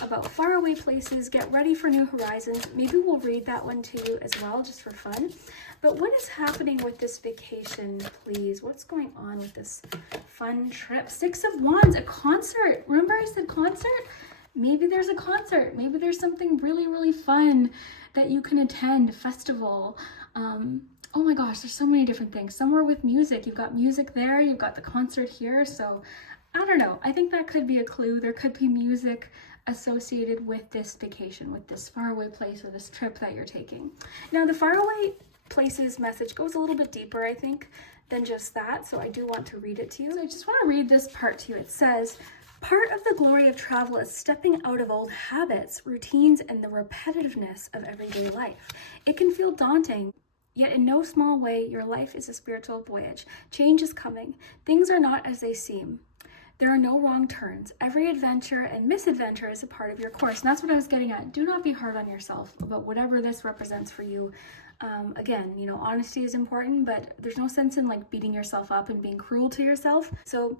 about faraway places. Get ready for new horizons. Maybe we'll read that one to you as well, just for fun. But what is happening with this vacation, please? What's going on with this fun trip? Six of Wands, a concert. Remember I said concert? Maybe there's a concert. Maybe there's something really, really fun that you can attend, festival. Oh my gosh, there's so many different things. Somewhere with music. You've got music there. You've got the concert here. So I don't know. I think that could be a clue. There could be music associated with this vacation, with this faraway place or this trip that you're taking. Now, the faraway places message goes a little bit deeper, I think, than just that. So I do want to read it to you. So I just want to read this part to you. It says, part of the glory of travel is stepping out of old habits, routines, and the repetitiveness of everyday life. It can feel daunting. Yet in no small way, your life is a spiritual voyage. Change is coming. Things are not as they seem. There are no wrong turns. Every adventure and misadventure is a part of your course. And that's what I was getting at. Do not be hard on yourself about whatever this represents for you. Again, you know, honesty is important, but there's no sense in like beating yourself up and being cruel to yourself. So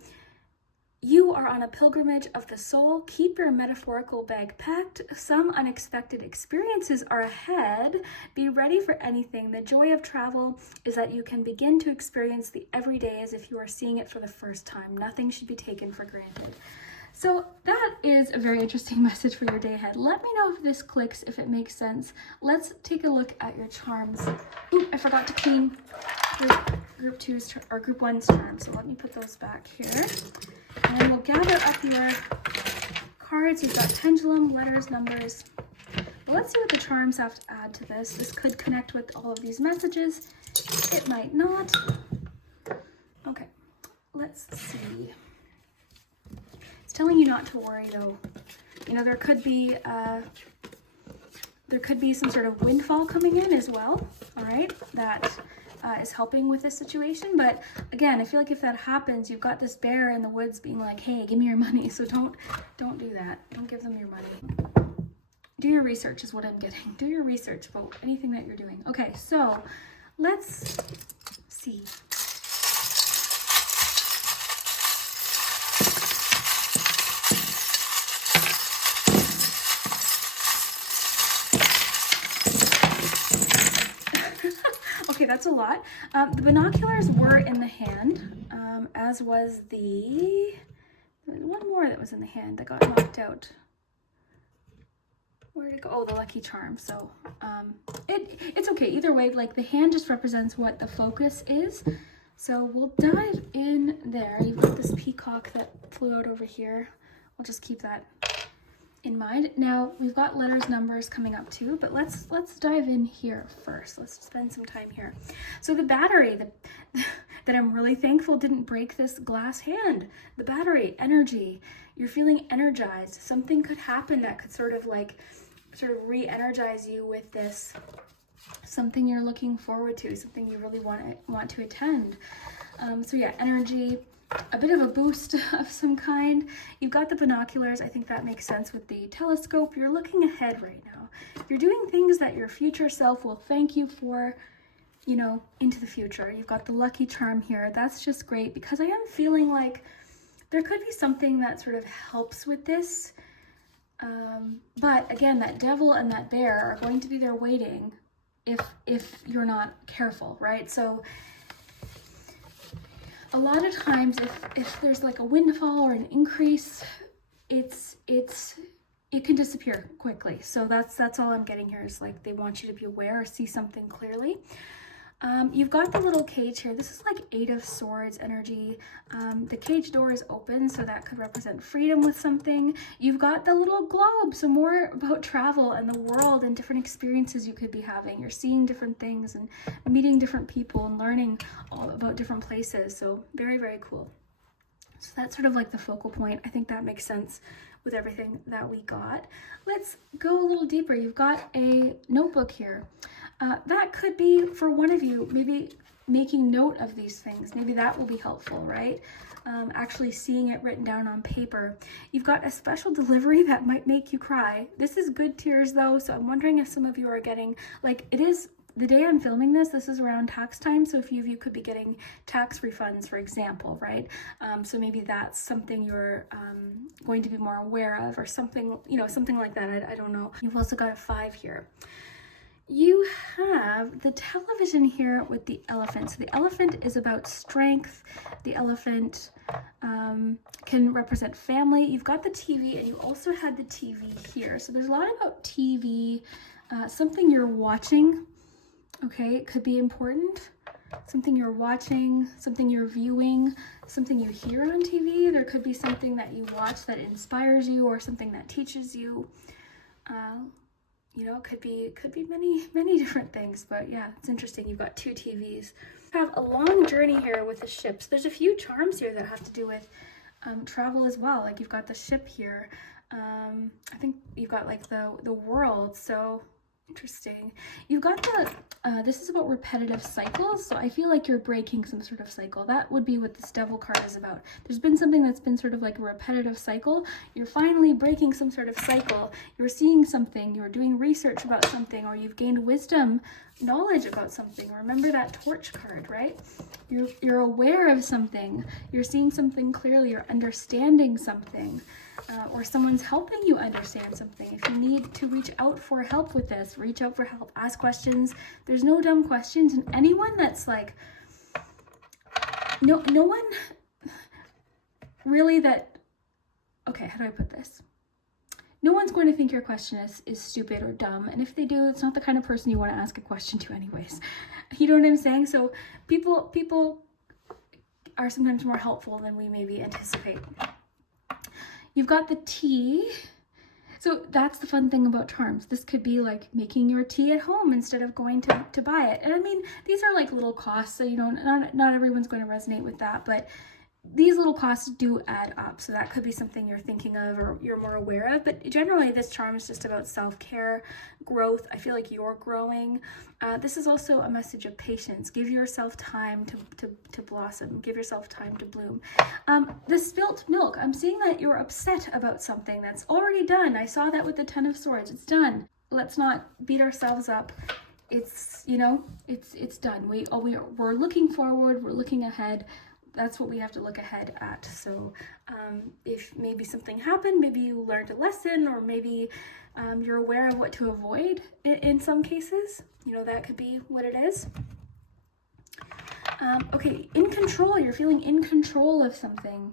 you are on a pilgrimage of the soul. Keep your metaphorical bag packed. Some unexpected experiences are ahead. Be ready for anything. The joy of travel is that you can begin to experience the everyday as if you are seeing it for the first time. Nothing should be taken for granted. So that is a very interesting message for your day ahead. Let me know if this clicks, if it makes sense. Let's take a look at your charms. Ooh, I forgot to clean group 2's or group 1's charms. So let me put those back here. And we'll gather up your cards. We've got pendulum, letters, numbers. Well, let's see what the charms have to add to this. This could connect with all of these messages. It might not. Okay, let's see. telling you not to worry though. You know, there could be some sort of windfall coming in as well, all right, that is helping with this situation. But again, I feel like if that happens, you've got this bear in the woods being like, hey, give me your money. So don't do that. Don't give them your money. Do your research is what I'm getting. Do your research about anything that you're doing. Okay, so let's see. Okay, that's a lot. The binoculars were in the hand, as was there was one more that was in the hand that got knocked out. Where'd it go? Oh, the lucky charm. So it's okay. Either way, like the hand just represents what the focus is. So we'll dive in there. You've got this peacock that flew out over here. We'll just keep that in mind. Now we've got letters, numbers coming up too, but let's dive in here first. Let's spend some time here. So the battery that I'm really thankful didn't break this glass hand. The battery, energy. You're feeling energized. Something could happen that could sort of re-energize you with this. Something you're looking forward to, something you really want to attend. So yeah, energy, a bit of a boost of some kind. You've got the binoculars. I think that makes sense with the telescope. You're looking ahead right now. You're doing things that your future self will thank you for, you know, into the future. You've got the lucky charm here. That's just great because I am feeling like there could be something that sort of helps with this. But again, that devil and that bear are going to be there waiting if you're not careful, right? So a lot of times if there's like a windfall or an increase, it can disappear quickly. So that's all I'm getting here is like they want you to be aware or see something clearly. You've got the little cage here. This is like 8 of Swords energy. The cage door is open, so that could represent freedom with something. You've got the little globe, so more about travel and the world and different experiences you could be having. You're seeing different things and meeting different people and learning all about different places. So very, very cool. So that's sort of like the focal point. I think that makes sense with everything that we got. Let's go a little deeper. You've got a notebook here. That could be for one of you, maybe making note of these things. Maybe that will be helpful, right? Actually seeing it written down on paper. You've got a special delivery that might make you cry. This is good tears though, so I'm wondering if some of you are getting, like, it is the day I'm filming this is around tax time, so a few of you could be getting tax refunds, for example, right? So maybe that's something you're going to be more aware of or something, you know, something like that. I don't know. You've also got a 5 here. You have the television here with the elephant. So the elephant is about strength. The elephant can represent family. You've got the TV and you also had the TV here. So there's a lot about TV, something you're watching. Okay, it could be important. Something you're watching, something you're viewing, something you hear on TV. There could be something that you watch that inspires you or something that teaches you. You know, it could be many different things, but yeah, it's interesting. You've got 2 TVs. You have a long journey here with the ships. There's a few charms here that have to do with travel as well. Like you've got the ship here. I think you've got like the world. So interesting. You've got the, this is about repetitive cycles. So I feel like you're breaking some sort of cycle. That would be what this devil card is about. There's been something that's been sort of like a repetitive cycle. You're finally breaking some sort of cycle. You're seeing something, you're doing research about something, or you've gained wisdom, knowledge about something. Remember that torch card, right? You're aware of something. You're seeing something clearly. You're understanding something. Or someone's helping you understand something. If you need to reach out for help with this, reach out for help, ask questions. There's no dumb questions. And anyone that's like, no one really that, okay, how do I put this? No one's going to think your question is stupid or dumb. And if they do, it's not the kind of person you want to ask a question to anyways. You know what I'm saying? So people are sometimes more helpful than we maybe anticipate. You've got the tea. So that's the fun thing about charms. This could be like making your tea at home instead of going to buy it. And I mean, these are like little costs, so you know, not everyone's going to resonate with that, but these little costs do add up, so that could be something you're thinking of or you're more aware of. But generally, this charm is just about self-care, growth. I feel like you're growing. This is also a message of patience. Give yourself time to blossom. Give yourself time to bloom. The spilt milk, I'm seeing that you're upset about something that's already done. I saw that with the Ten of Swords. It's done. Let's not beat ourselves up. It's, you know, it's done. We're looking forward. We're looking ahead. That's what we have to look ahead at. So if maybe something happened, maybe you learned a lesson, or maybe you're aware of what to avoid in some cases. You know, that could be what it is. Okay, in control, you're feeling in control of something,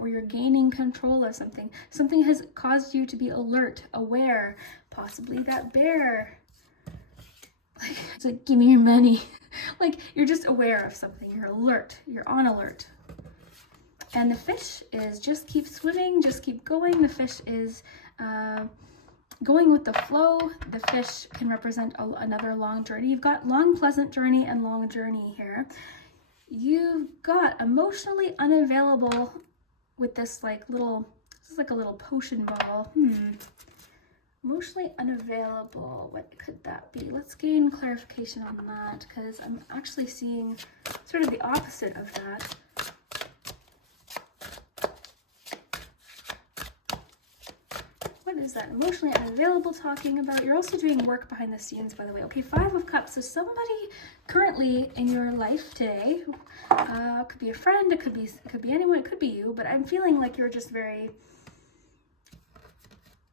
or you're gaining control of something. Something has caused you to be alert, aware, possibly that bear. Like, it's like, give me your money. Like, you're just aware of something. You're alert. You're on alert. And the fish is just keep swimming, just keep going. The fish is going with the flow. The fish can represent another long journey. You've got long, pleasant journey and long journey here. You've got emotionally unavailable with this like little, this is like a little potion bottle. Emotionally unavailable, what could that be? Let's gain clarification on that, because I'm actually seeing sort of the opposite of that. What is that? Emotionally unavailable talking about? You're also doing work behind the scenes, by the way. Okay, Five of Cups. So somebody currently in your life today, could be a friend, it could be anyone, it could be you, but I'm feeling like you're just very,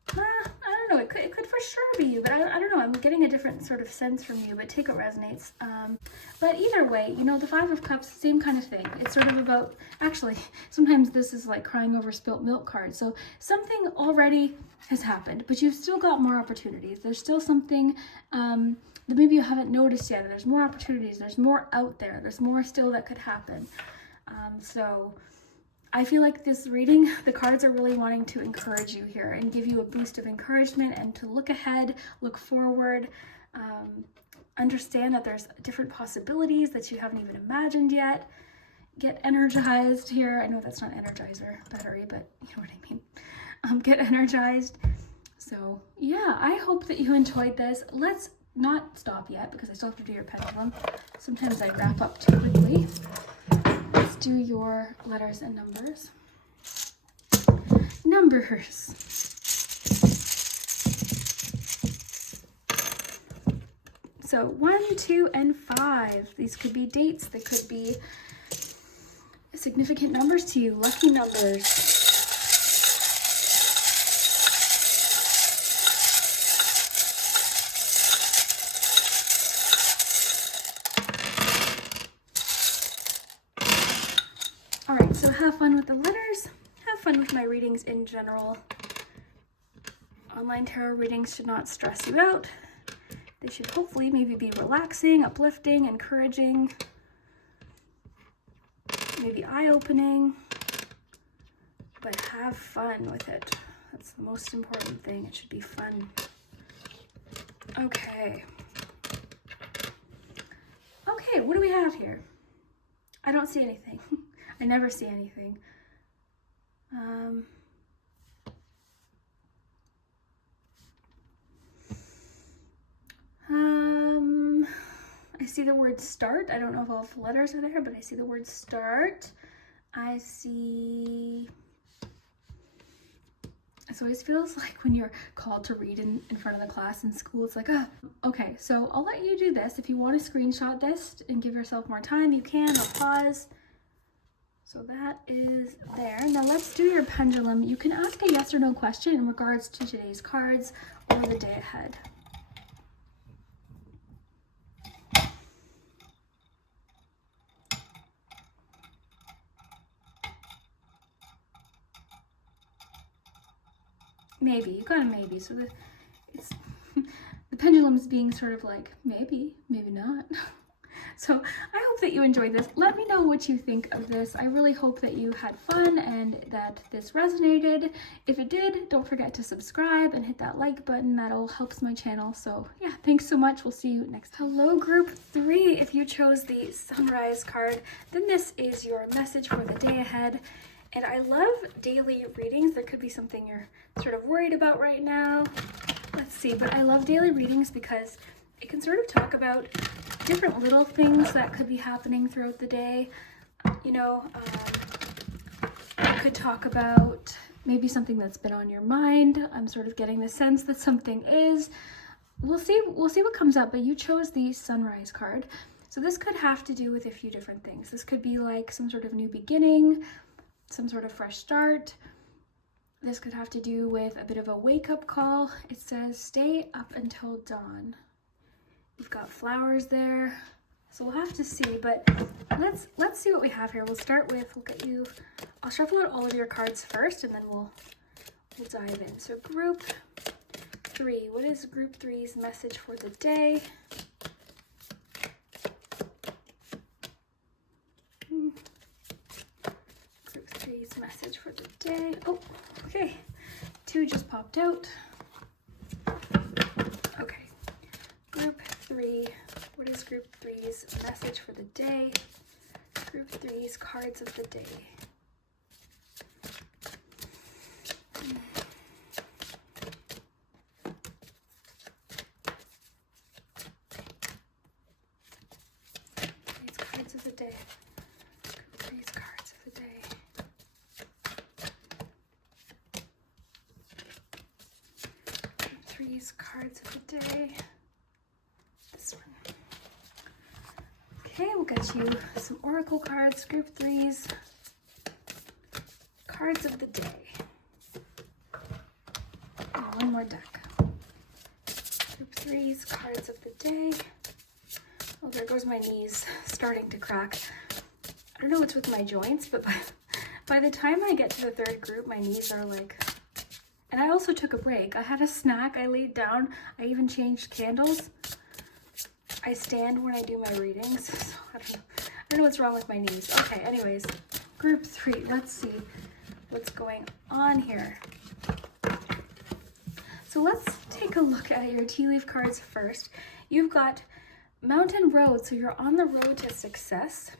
I don't know, it could for sure be you, but I don't know, I'm getting a different sort of sense from you, but take what resonates. But either way, you know, the Five of Cups, same kind of thing. It's sort of about, actually, sometimes this is like crying over spilt milk cards. So something already has happened, but you've still got more opportunities. There's still something that maybe you haven't noticed yet. There's more opportunities. There's more out there. There's more still that could happen. So I feel like this reading, the cards are really wanting to encourage you here and give you a boost of encouragement and to look ahead, look forward, understand that there's different possibilities that you haven't even imagined yet. Get energized here. I know that's not energizer battery, but you know what I mean. Get energized. So yeah, I hope that you enjoyed this. Let's not stop yet because I still have to do your pendulum. Sometimes I wrap up too quickly. Let's do your letters and numbers. Numbers. So 1, 2, and 5. These could be dates. They could be significant numbers to you, lucky numbers. All right, so have fun with the letters. Have fun with my readings in general. Online tarot readings should not stress you out. They should hopefully maybe be relaxing, uplifting, encouraging, maybe eye-opening, but have fun with it. That's the most important thing. It should be fun. Okay. Okay, what do we have here? I don't see anything. I never see anything. I see the word start. I don't know if all the letters are there, but I see the word start. I see... This always feels like when you're called to read in front of the class in school, it's like, okay, so I'll let you do this. If you want to screenshot this and give yourself more time, you can, or pause. So that is there. Now let's do your pendulum. You can ask a yes or no question in regards to today's cards or the day ahead. Maybe, you got a maybe. So the pendulum is being sort of like, maybe, maybe not. So I hope hope that you enjoyed this. Let me know what you think of this. I really hope that you had fun and that this resonated. If it did, don't forget to subscribe and hit that like button. That'll helps my channel. So yeah, thanks so much. We'll see you next time. Hello, group 3. If you chose the sunrise card, then this is your message for the day ahead. And I love daily readings. There could be something you're sort of worried about right now. Let's see, but I love daily readings because it can sort of talk about different little things that could be happening throughout the day. You know, it could talk about maybe something that's been on your mind. I'm sort of getting the sense that something is. We'll see what comes up, but you chose the sunrise card. So this could have to do with a few different things. This could be like some sort of new beginning, some sort of fresh start. This could have to do with a bit of a wake-up call. It says, stay up until dawn. You've got flowers there, so we'll have to see, but let's see what we have here. We'll start with, I'll shuffle out all of your cards first, and then we'll dive in. So group 3, what is group 3's message for the day? Group 3's message for the day. Oh, okay, 2 just popped out. Okay, group 3, what is group 3's message for the day? Group 3's cards of the day. These cards of the day. Group 3's cards of the day. Group 3's cards of the day. This one. Okay, we'll get you some oracle cards, group 3's cards of the day. And one more deck. Group 3's cards of the day. Oh, there goes my knees starting to crack. I don't know what's with my joints, but by the time I get to the 3rd group, my knees are like... And I also took a break. I had a snack, I laid down, I even changed candles. I stand when I do my readings, so I don't know what's wrong with my knees. Okay, anyways, group 3, let's see what's going on here. So let's take a look at your tea leaf cards first. You've got Mountain Road, so you're on the road to success.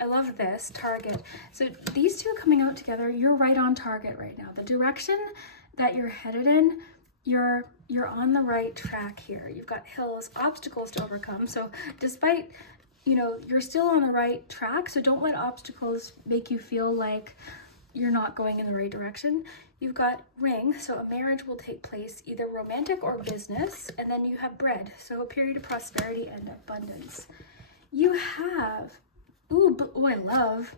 I love this, target. So these two coming out together, you're right on target right now. The direction that you're headed in, you're on the right track here. You've got hills, obstacles to overcome. So despite, you know, you're still on the right track, so don't let obstacles make you feel like you're not going in the right direction. You've got ring, so a marriage will take place, either romantic or business, and then you have bread, so a period of prosperity and abundance. You have, I love,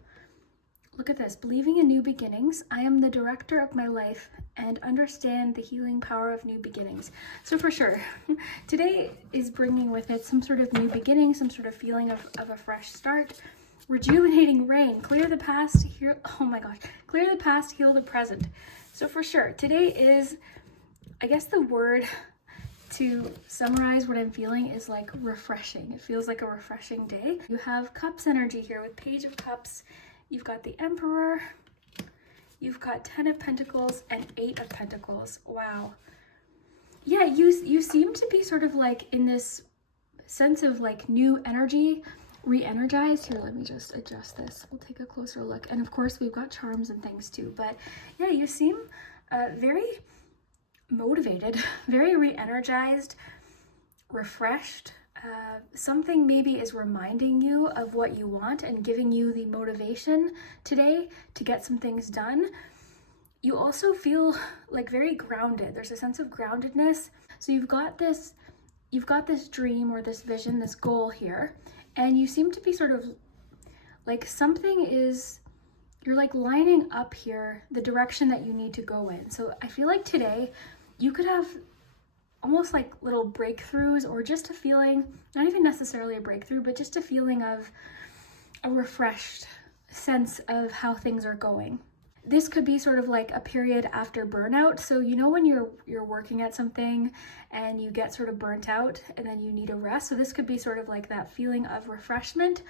look at this, believing in new beginnings. I am the director of my life and understand the healing power of new beginnings. So for sure, today is bringing with it some sort of new beginning, some sort of feeling of a fresh start. Rejuvenating rain, clear the past, heal, oh my gosh, clear the past, heal the present. So for sure, today is, I guess the word to summarize what I'm feeling is like refreshing. It feels like a refreshing day. You have Cups energy here with Page of Cups. You've got the Emperor, you've got 10 of Pentacles and 8 of Pentacles. Wow. Yeah, you seem to be sort of like in this sense of like new energy, re-energized. Here, let me just adjust this. We'll take a closer look. And of course, we've got charms and things too. But yeah, you seem very motivated, very re-energized, refreshed. Something maybe is reminding you of what you want and giving you the motivation today to get some things done. You also feel like very grounded. There's a sense of groundedness. So you've got this dream or this vision, this goal here, and you seem to be sort of like you're like lining up here the direction that you need to go in. So I feel like today you could have almost like little breakthroughs, or just a feeling, not even necessarily a breakthrough, but just a feeling of a refreshed sense of how things are going. This could be sort of like a period after burnout. So you know when you're working at something and you get sort of burnt out and then you need a rest. So this could be sort of like that feeling of refreshment.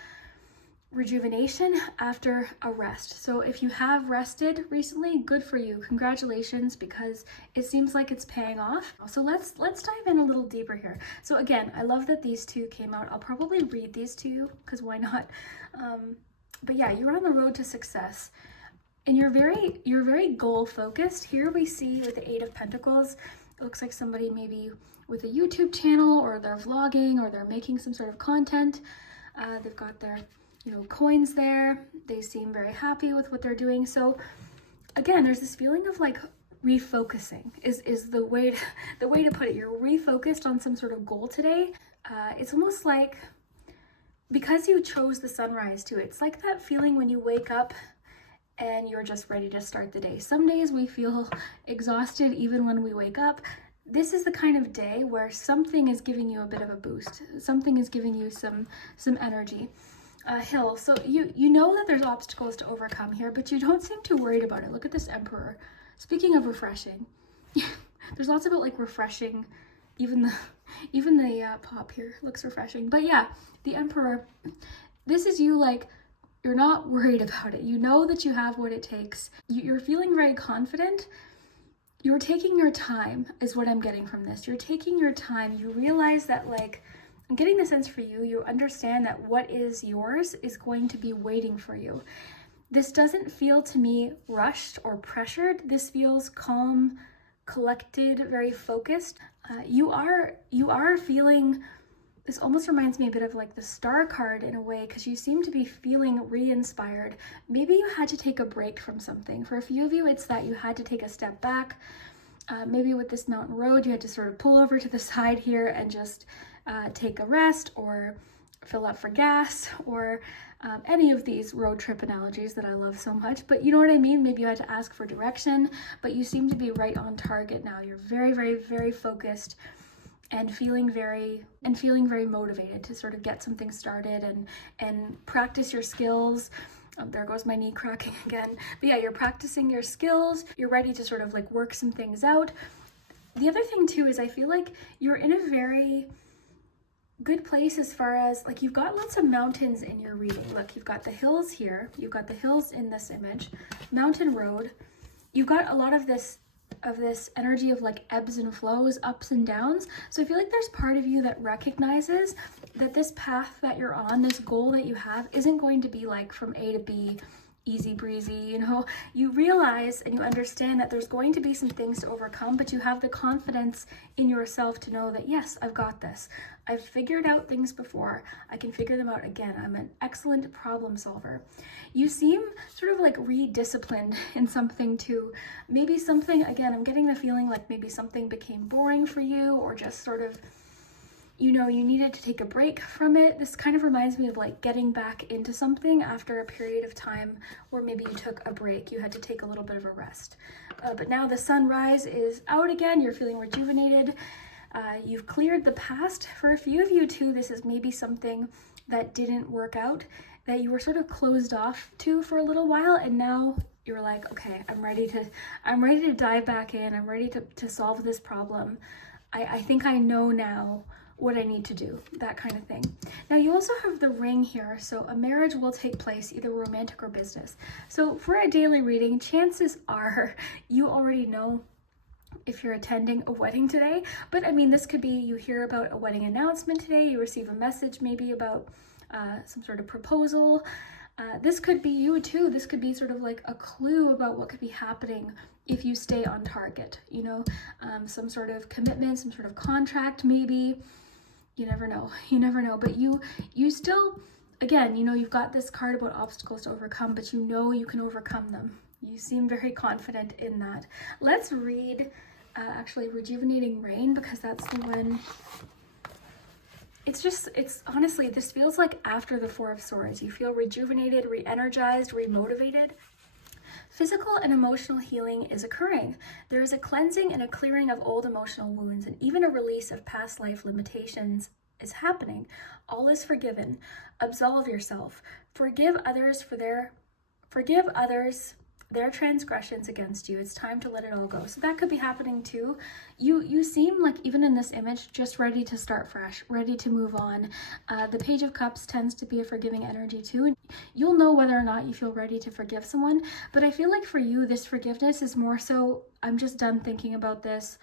rejuvenation after a rest. So if you have rested recently, good for you. Congratulations, because it seems like it's paying off. So let's dive in a little deeper here. So again, I love that these two came out. I'll probably read these to you because why not? But yeah, you're on the road to success. And you're very goal focused. Here we see with the Eight of Pentacles, it looks like somebody maybe with a YouTube channel, or they're vlogging, or they're making some sort of content. They've got their coins there. They seem very happy with what they're doing. So again, there's this feeling of like refocusing is the way to put it. You're refocused on some sort of goal today. It's almost like, because you chose the sunrise too, it's like that feeling when you wake up and you're just ready to start the day. Some days we feel exhausted even when we wake up. This is the kind of day where something is giving you a bit of a boost. Something is giving you some energy. Hill. So you know that there's obstacles to overcome here, but you don't seem too worried about it. Look at this Emperor. Speaking of refreshing, there's lots about like refreshing. Even the pop here looks refreshing. But yeah, the Emperor. This is you, like, you're not worried about it. You know that you have what it takes. You're feeling very confident. You're taking your time is what I'm getting from this. You're taking your time. You realize that, like, I'm getting the sense for you, you understand that what is yours is going to be waiting for you. This doesn't feel to me rushed or pressured. This feels calm, collected, very focused. You are feeling, this almost reminds me a bit of like the Star card in a way, because you seem to be feeling re-inspired. Maybe you had to take a break from something. For a few of you, it's that you had to take a step back. Maybe with this mountain road, you had to sort of pull over to the side here and just take a rest, or fill up for gas, or any of these road trip analogies that I love so much. But you know what I mean? Maybe you had to ask for direction, but you seem to be right on target now. You're very, very, very focused and feeling very motivated to sort of get something started and practice your skills. There goes my knee cracking again. But yeah, you're practicing your skills. You're ready to sort of like work some things out. The other thing too is I feel like you're in a very good place as far as like you've got lots of mountains in your reading. Look, you've got the hills here. You've got the hills in this image. Mountain road. You've got a lot of this energy of like ebbs and flows, ups and downs. So I feel like there's part of you that recognizes that this path that you're on, this goal that you have, isn't going to be like from A to B, easy breezy. You realize and you understand that there's going to be some things to overcome, but you have the confidence in yourself to know that, yes, I've got this. I've figured out things before. I can figure them out again. I'm an excellent problem solver. You seem sort of like redisciplined in something too. Maybe something, again, I'm getting the feeling like maybe something became boring for you, or just sort of, you needed to take a break from it. This kind of reminds me of like getting back into something after a period of time where maybe you took a break, you had to take a little bit of a rest. But now the sunrise is out again, you're feeling rejuvenated. You've cleared the past. For a few of you too, this is maybe something that didn't work out, that you were sort of closed off to for a little while, and now you're like, okay, I'm ready to dive back in. I'm ready to solve this problem. I think I know now what I need to do, that kind of thing. Now you also have the ring here, so a marriage will take place, either romantic or business. So for a daily reading, chances are you already know if you're attending a wedding today, but I mean, this could be you hear about a wedding announcement today, you receive a message maybe about some sort of proposal. This could be you too. This could be sort of like a clue about what could be happening if you stay on target, some sort of commitment, some sort of contract maybe. You never know, but you still, again, you've got this card about obstacles to overcome, but you can overcome them. You seem very confident in that. Let's read actually Rejuvenating Rain, because that's the one. It's honestly, this feels like after the Four of Swords. You feel rejuvenated, re-energized, re-motivated. Physical and emotional healing is occurring. There is a cleansing and a clearing of old emotional wounds, and even a release of past life limitations is happening. All is forgiven. Absolve yourself. Forgive others their transgressions against you. It's time to let it all go. So that could be happening too. You seem like, even in this image, just ready to start fresh, ready to move on. The Page of Cups tends to be a forgiving energy too. You'll know whether or not you feel ready to forgive someone. But I feel like for you, this forgiveness is more so, I'm just done thinking about this.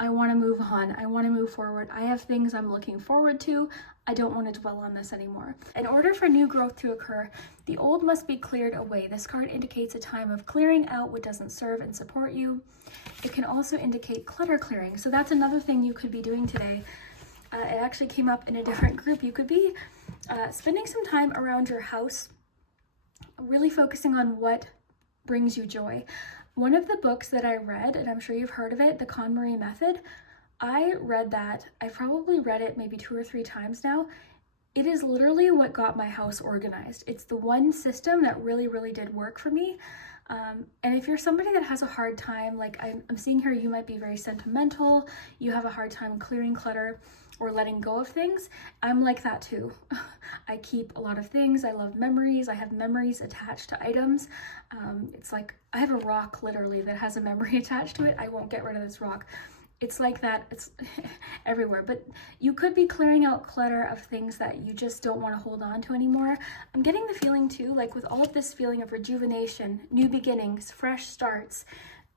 I want to move on. I want to move forward. I have things I'm looking forward to. I don't want to dwell on this anymore. In order for new growth to occur, the old must be cleared away. This card indicates a time of clearing out what doesn't serve and support you. It can also indicate clutter clearing. So that's another thing you could be doing today. It actually came up in a different group. You could be spending some time around your house, really focusing on what brings you joy. One of the books that I read, and I'm sure you've heard of it, The KonMari Method, I read that. I've probably read it maybe 2 or 3 times now. It is literally what got my house organized. It's the one system that really, really did work for me. And if you're somebody that has a hard time, like I'm seeing here, you might be very sentimental, you have a hard time clearing clutter or letting go of things. I'm like that too. I keep a lot of things. I love memories. I have memories attached to items. It's like I have a rock literally that has a memory attached to it. I won't get rid of this rock. It's like that. It's everywhere. But you could be clearing out clutter of things that you just don't want to hold on to anymore. I'm getting the feeling too, like with all of this feeling of rejuvenation, new beginnings, fresh starts,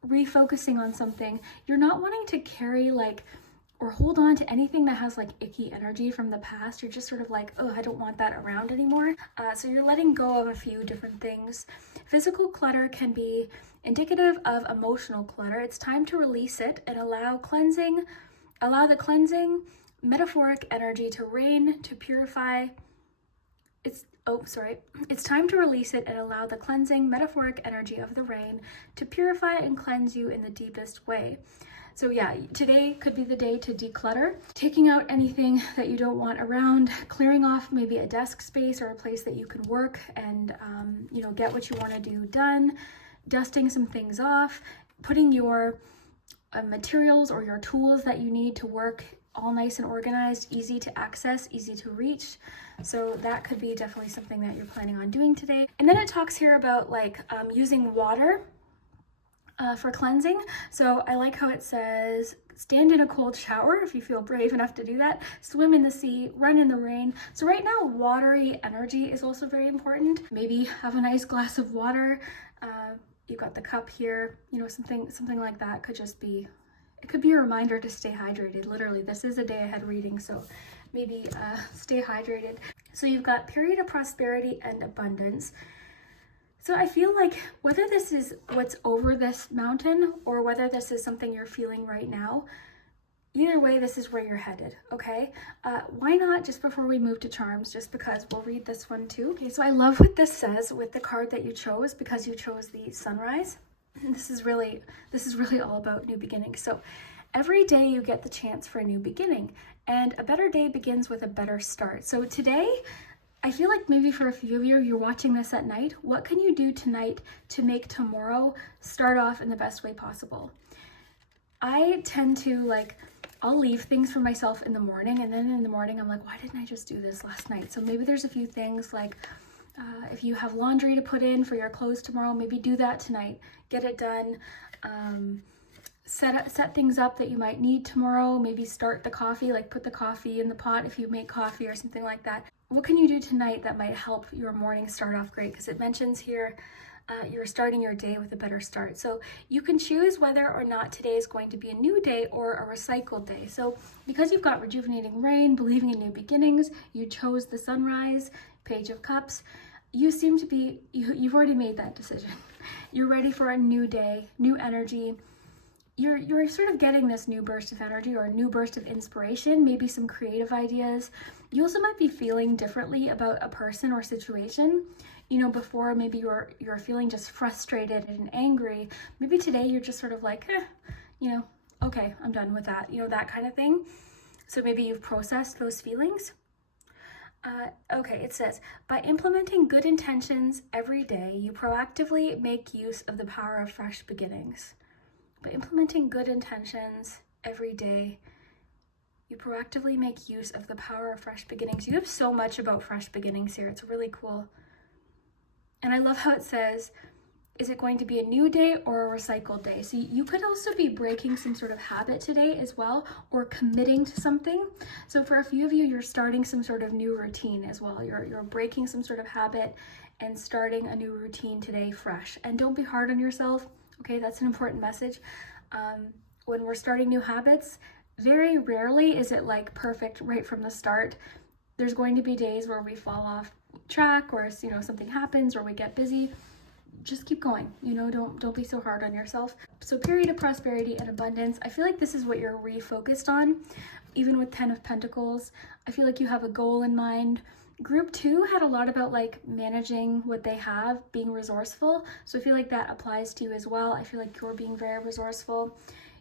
refocusing on something, you're not wanting to carry like or hold on to anything that has like icky energy from the past. You're just sort of like, oh, I don't want that around anymore. So you're letting go of a few different things. Physical clutter can be indicative of emotional clutter. It's time to release it and allow the cleansing metaphoric energy to reign, to purify. It's time to release it and allow the cleansing metaphoric energy of the rain to purify and cleanse you in the deepest way. So yeah, today could be the day to declutter, taking out anything that you don't want around, clearing off maybe a desk space or a place that you can work and, get what you want to do done, dusting some things off, putting your materials or your tools that you need to work all nice and organized, easy to access, easy to reach. So that could be definitely something that you're planning on doing today. And then it talks here about using water for cleansing. So I like how it says, stand in a cold shower if you feel brave enough to do that, swim in the sea, run in the rain. So right now, watery energy is also very important. Maybe have a nice glass of water. You've got the cup here, something like that could just be, it could be a reminder to stay hydrated. Literally, this is a day ahead reading, so maybe stay hydrated. So you've got period of prosperity and abundance. So I feel like whether this is what's over this mountain or whether this is something you're feeling right now, either way, this is where you're headed, okay? Why not, just before we move to charms, just because we'll read this one too. Okay, so I love what this says with the card that you chose, because you chose the sunrise. This is really all about new beginnings. So every day you get the chance for a new beginning, and a better day begins with a better start. So today, I feel like maybe for a few of you, you're watching this at night. What can you do tonight to make tomorrow start off in the best way possible? I tend to I'll leave things for myself in the morning, and then in the morning I'm like, why didn't I just do this last night? So maybe there's a few things if you have laundry to put in for your clothes tomorrow, maybe do that tonight. Get it done. Set things up that you might need tomorrow. Maybe start the coffee, put the coffee in the pot if you make coffee or something like that. What can you do tonight that might help your morning start off great? Because it mentions here you're starting your day with a better start. So you can choose whether or not today is going to be a new day or a recycled day. So because you've got rejuvenating rain, believing in new beginnings, you chose the sunrise, Page of Cups, you seem to be, you've already made that decision. You're ready for a new day, new energy. You're sort of getting this new burst of energy or a new burst of inspiration, maybe some creative ideas. You also might be feeling differently about a person or situation. Before maybe you're feeling just frustrated and angry. Maybe today you're just sort of like, okay, I'm done with that, that kind of thing. So maybe you've processed those feelings. Okay, it says, by implementing good intentions every day, you proactively make use of the power of fresh beginnings. By implementing good intentions every day, you proactively make use of the power of fresh beginnings. You have so much about fresh beginnings here. It's really cool. And I love how it says, Is it going to be a new day or a recycled day? So you could also be breaking some sort of habit today as well, or committing to something. So for a few of you, you're starting some sort of new routine as well. You're breaking some sort of habit and starting a new routine today fresh. And don't be hard on yourself, okay? That's an important message. When we're starting new habits, very rarely is it like perfect right from the start. There's going to be days where we fall off track, or something happens, or we get busy. Just keep going, don't be so hard on yourself. So period of prosperity and abundance, I feel like this is what you're refocused on. Even with 10 of Pentacles, I feel like you have a goal in mind. Group 2 had a lot about like managing what they have, being resourceful. So I feel like that applies to you as well. I feel like you're being very resourceful.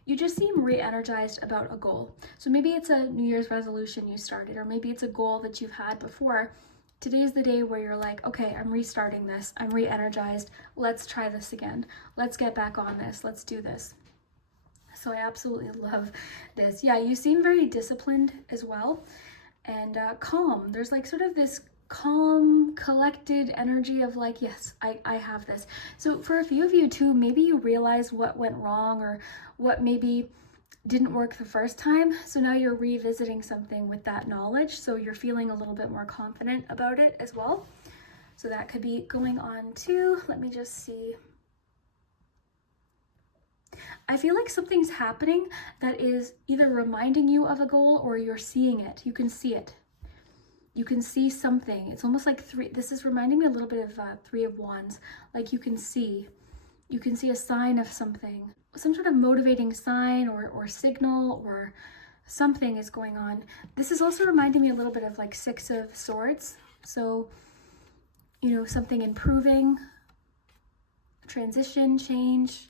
You just seem re-energized about a goal. So maybe it's a New Year's resolution you started, or maybe it's a goal that you've had before. Today is the day where you're like, okay, I'm restarting this. I'm re-energized. Let's try this again. Let's get back on this. Let's do this. So I absolutely love this. Yeah, you seem very disciplined as well, and calm. There's like sort of this calm, collected energy of like, yes, I have this. So for a few of you too, maybe you realize what went wrong, or what maybe didn't work the first time. So now you're revisiting something with that knowledge. So you're feeling a little bit more confident about it as well. So that could be going on too. Let me just see. I feel like something's happening that is either reminding you of a goal, or you're seeing it. You can see it. You can see something. It's almost like this is reminding me a little bit of 3 of Wands. Like you can see a sign of something, some sort of motivating sign or signal, or something is going on. This is also reminding me a little bit of like 6 of Swords. So, something improving, transition, change.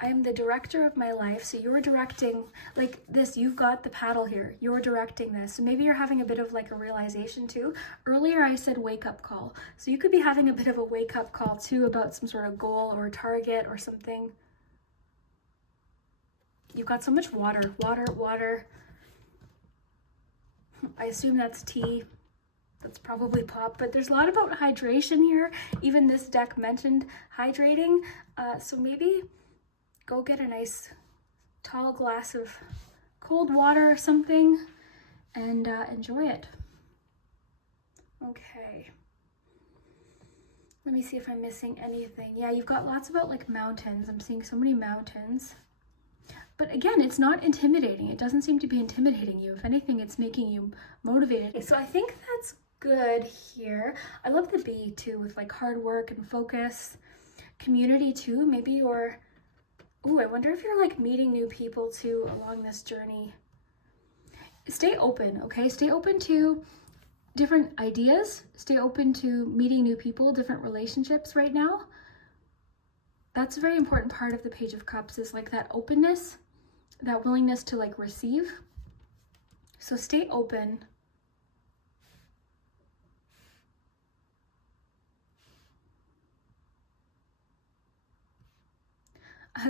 I am the director of my life. So you're directing like this. You've got the paddle here. You're directing this. So maybe you're having a bit of like a realization too. Earlier I said wake up call. So you could be having a bit of a wake up call too about some sort of goal or target or something. You've got so much water, water. I assume that's tea. That's probably pop, but there's a lot about hydration here. Even this deck mentioned hydrating. So maybe go get a nice tall glass of cold water or something and enjoy it. Okay. Let me see if I'm missing anything. Yeah, you've got lots about like mountains. I'm seeing so many mountains. But again, it's not intimidating. It doesn't seem to be intimidating you. If anything, it's making you motivated. Okay, so I think that's good here. I love the B too, with like hard work and focus. Community too. Maybe you're... Ooh, I wonder if you're like meeting new people too along this journey. Stay open, okay? Stay open to different ideas. Stay open to meeting new people, different relationships right now. That's a very important part of the Page of Cups, is like that openness, that willingness to like receive. So stay open.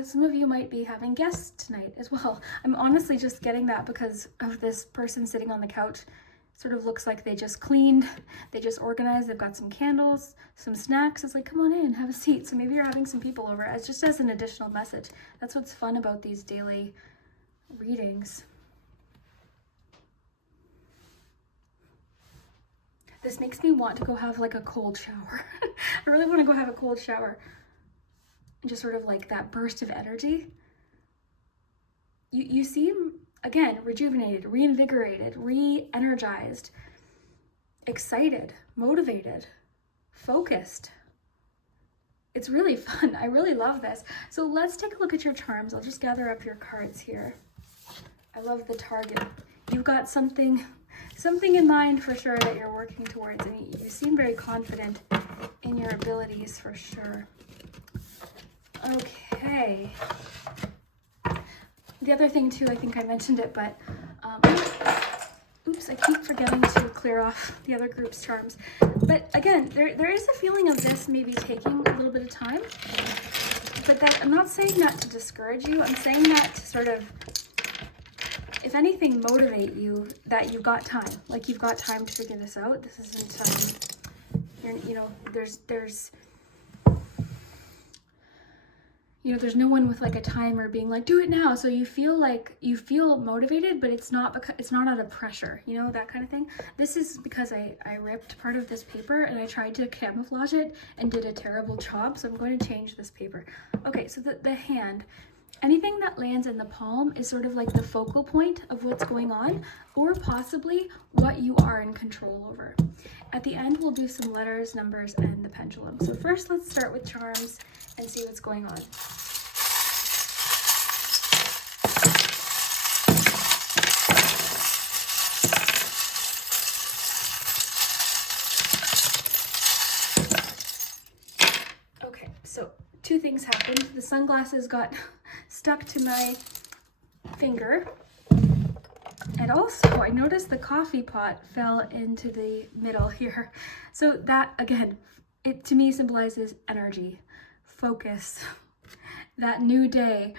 Some of you might be having guests tonight as well. I'm honestly just getting that because of this person sitting on the couch. Sort of looks like they just cleaned, they just organized, they've got some candles, some snacks. It's like, come on in, have a seat. So maybe you're having some people over as just as an additional message. That's what's fun about these daily readings. This makes me want to go have like a cold shower. I really want to go have a cold shower. Just sort of like that burst of energy. You seem, again, rejuvenated, reinvigorated, re-energized, excited, motivated, focused. It's really fun. I really love this. So let's take a look at your charms. I'll just gather up your cards here. I love the target. You've got something in mind for sure that you're working towards, and you seem very confident in your abilities for sure. Okay. The other thing too, I think I mentioned it, but oops, I keep forgetting to clear off the other group's charms. But again, there is a feeling of this maybe taking a little bit of time. But that, I'm not saying that to discourage you. I'm saying that to sort of, if anything, motivate you that you've got time. Like you've got time to figure this out. This isn't, you know, there's you know, there's no one with like a timer being like, do it now. So you feel like you feel motivated, but it's not because it's not out of pressure, you know, that kind of thing. This is because I ripped part of this paper and I tried to camouflage it and did a terrible job. So I'm going to change this paper. Okay, so the hand, anything that lands in the palm is sort of like the focal point of what's going on, or possibly what you are in control over. At the end, we'll do some letters, numbers, and the pendulum. So first, let's start with charms and see what's going on. Okay, so two things happened. The sunglasses got stuck to my finger. And also, I noticed the coffee pot fell into the middle here. So that, again, it to me symbolizes energy, focus, that new day.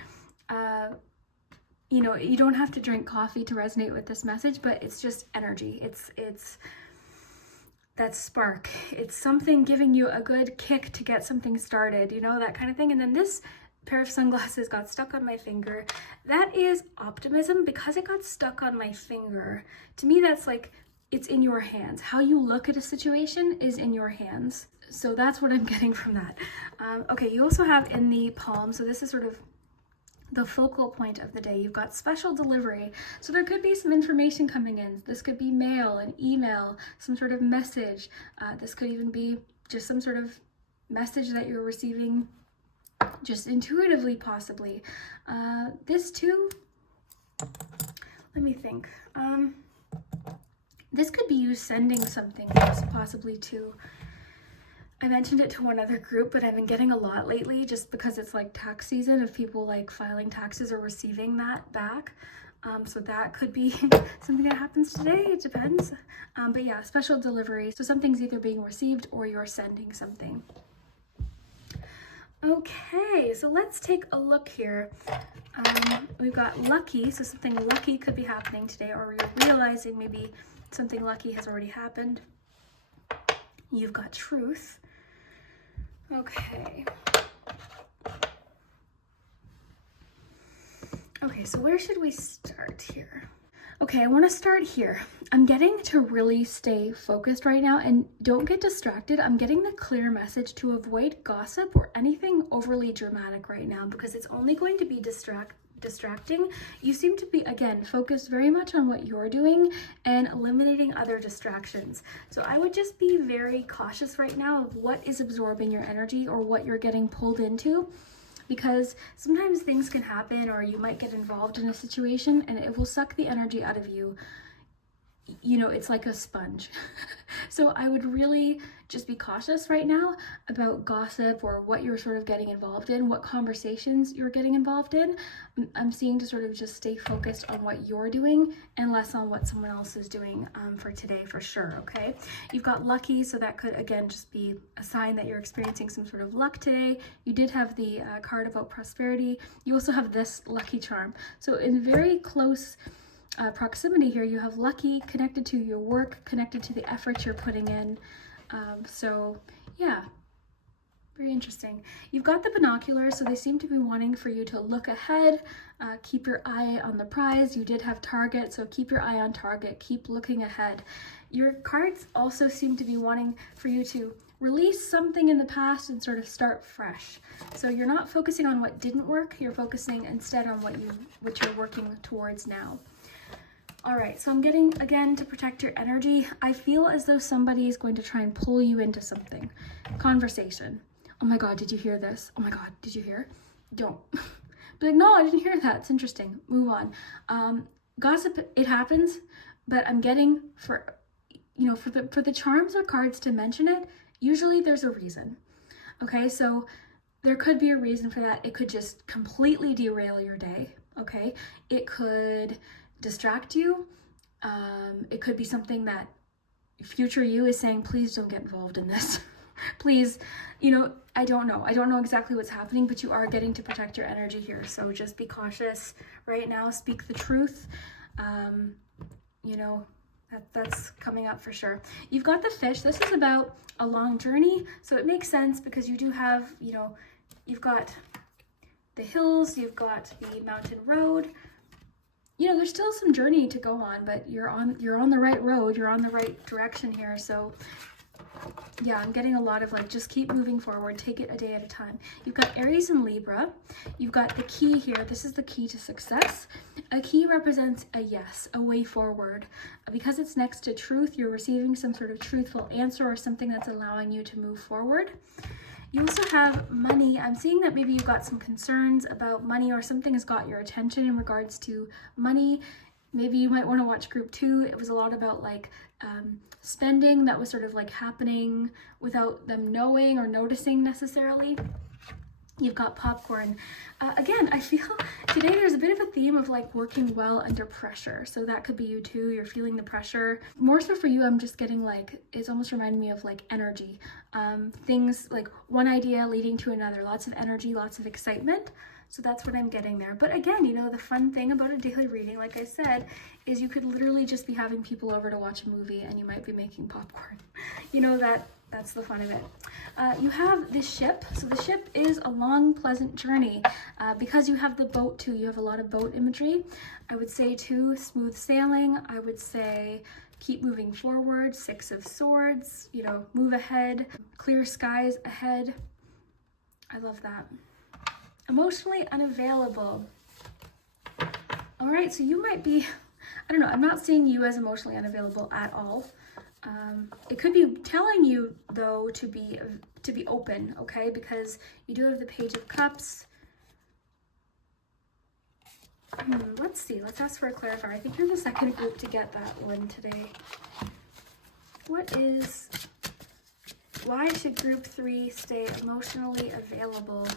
You know, you don't have to drink coffee to resonate with this message, but it's just energy. It's that spark. It's something giving you a good kick to get something started, you know, that kind of thing. And then this pair of sunglasses got stuck on my finger. That is optimism because it got stuck on my finger. To me, that's like, it's in your hands. How you look at a situation is in your hands. So that's what I'm getting from that. Okay, you also have in the palm, so this is sort of the focal point of the day. You've got special delivery. So there could be some information coming in. This could be mail, an email, some sort of message. This could even be just some sort of message that you're receiving just intuitively, possibly. This too, let me think. This could be you sending something possibly to, I mentioned it to one other group, but I've been getting a lot lately just because it's like tax season of people like filing taxes or receiving that back. So that could be something that happens today, it depends. But yeah, special delivery. So something's either being received or you're sending something. Okay, so let's take a look here. We've got lucky, so something lucky could be happening today, or you're realizing maybe something lucky has already happened. You've got truth. Okay. Okay, so where should we start here? Okay, I want to start here. I'm getting to really stay focused right now and don't get distracted. I'm getting the clear message to avoid gossip or anything overly dramatic right now because it's only going to be distracting. You seem to be, again, focused very much on what you're doing and eliminating other distractions. So I would just be very cautious right now of what is absorbing your energy or what you're getting pulled into, because sometimes things can happen or you might get involved in a situation and it will suck the energy out of you. You know, it's like a sponge. So I would really just be cautious right now about gossip or what you're sort of getting involved in, what conversations you're getting involved in. I'm seeing to sort of just stay focused on what you're doing and less on what someone else is doing for today, for sure, okay? You've got lucky, so that could, again, just be a sign that you're experiencing some sort of luck today. You did have the card about prosperity. You also have this lucky charm. So in very close proximity here, you have lucky connected to your work, connected to the effort you're putting in. So yeah, very interesting. You've got the binoculars, so they seem to be wanting for you to look ahead, keep your eye on the prize. You did have target, so keep your eye on target, keep looking ahead. Your cards also seem to be wanting for you to release something in the past and sort of start fresh. So you're not focusing on what didn't work, you're focusing instead on what you're working towards now. All right, so I'm getting, again, to protect your energy. I feel as though somebody is going to try and pull you into something. Conversation. Oh my God, did you hear this? Oh my God, did you hear? Don't. Be like, no, I didn't hear that. It's interesting. Move on. Gossip, it happens, but I'm getting for the charms or cards to mention it, usually there's a reason. Okay, so there could be a reason for that. It could just completely derail your day, okay? It could distract you. It could be something that future you is saying, please don't get involved in this. Please, I don't know exactly what's happening, but you are getting to protect your energy here. So just be cautious right now, speak the truth. That's coming up for sure. You've got the fish. This is about a long journey. So it makes sense because you do have, you've got the hills, you've got the mountain road. You know, there's still some journey to go on, but you're on the right road, you're on the right direction here. So yeah, I'm getting a lot of like, just keep moving forward, take it a day at a time. You've got Aries and Libra. You've got the key here. This is the key to success. A key represents a yes, a way forward. Because it's next to truth, you're receiving some sort of truthful answer or something that's allowing you to move forward. You also have money. I'm seeing that maybe you've got some concerns about money, or something has got your attention in regards to money. Maybe you might want to watch group 2. It was a lot about like spending that was sort of like happening without them knowing or noticing necessarily. You've got popcorn. Again, I feel today there's a bit of a theme of like working well under pressure. So that could be you too. You're feeling the pressure. More so for you, I'm just getting like, it's almost reminding me of like energy. Things like one idea leading to another. Lots of energy, lots of excitement. So that's what I'm getting there. But again, you know, the fun thing about a daily reading, like I said, is you could literally just be having people over to watch a movie and you might be making popcorn. You know, that's the fun of it. You have the ship. So the ship is a long, pleasant journey. Because you have the boat too, you have a lot of boat imagery. I would say too, smooth sailing. I would say keep moving forward. 6 of Swords, you know, move ahead. Clear skies ahead. I love that. Emotionally unavailable. All right, so you might be, I don't know, I'm not seeing you as emotionally unavailable at all. It could be telling you though to be open, okay? Because you do have the Page of Cups. Let's see, let's ask for a clarifier. I think you're the second group to get that one today. Why should group 3 stay emotionally available?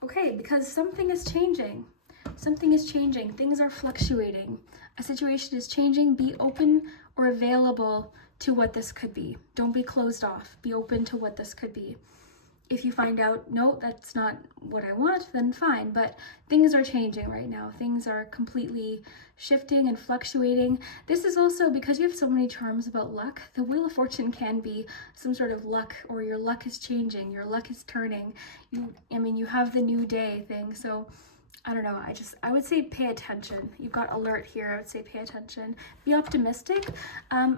Okay, because something is changing. Something is changing. Things are fluctuating. A situation is changing. Be open or available to what this could be. Don't be closed off. Be open to what this could be. If you find out, no, that's not what I want, then fine. But things are changing right now. Things are completely shifting and fluctuating. This is also because you have so many charms about luck. The Wheel of Fortune can be some sort of luck, or your luck is changing, your luck is turning. You have the new day thing. So I don't know. I would say pay attention. You've got alert here. I would say pay attention. Be optimistic.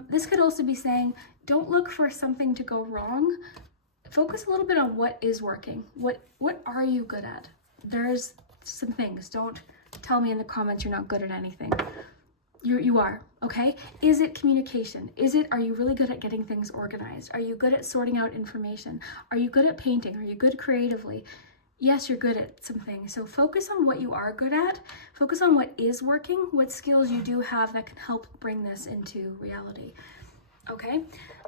This could also be saying, don't look for something to go wrong. Focus a little bit on what is working. What are you good at? There's some things. Don't tell me in the comments you're not good at anything. You are, okay? Is it communication? Are you really good at getting things organized? Are you good at sorting out information? Are you good at painting? Are you good creatively? Yes, you're good at some things. So focus on what you are good at. Focus on what is working, what skills you do have that can help bring this into reality. Okay,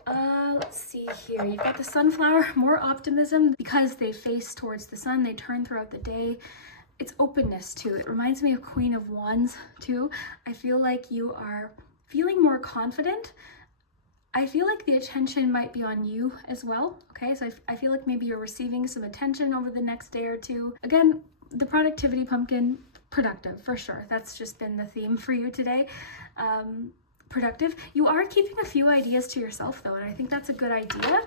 let's see here. You've got the sunflower, more optimism because they face towards the sun. They turn throughout the day. It's openness too. It reminds me of Queen of Wands too. I feel like you are feeling more confident. I feel like the attention might be on you as well. Okay, so I feel like maybe you're receiving some attention over the next day or two. Again, the productivity pumpkin, productive for sure. That's just been the theme for you today. Productive. You are keeping a few ideas to yourself though, and I think that's a good idea.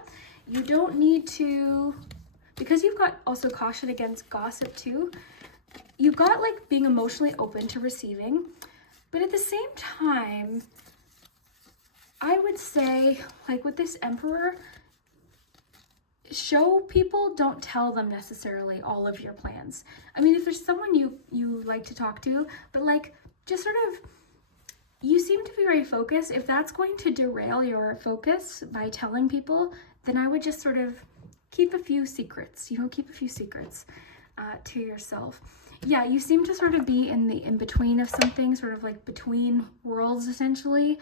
You don't need to, because you've got also caution against gossip too. You've got like being emotionally open to receiving, but at the same time, I would say like with this Emperor, show people, don't tell them necessarily all of your plans. I mean, if there's someone you like to talk to, but like just sort of, you seem to be very focused. If that's going to derail your focus by telling people, then I would just sort of keep a few secrets, keep a few secrets to yourself. Yeah, you seem to sort of be in the in-between of something, sort of like between worlds essentially.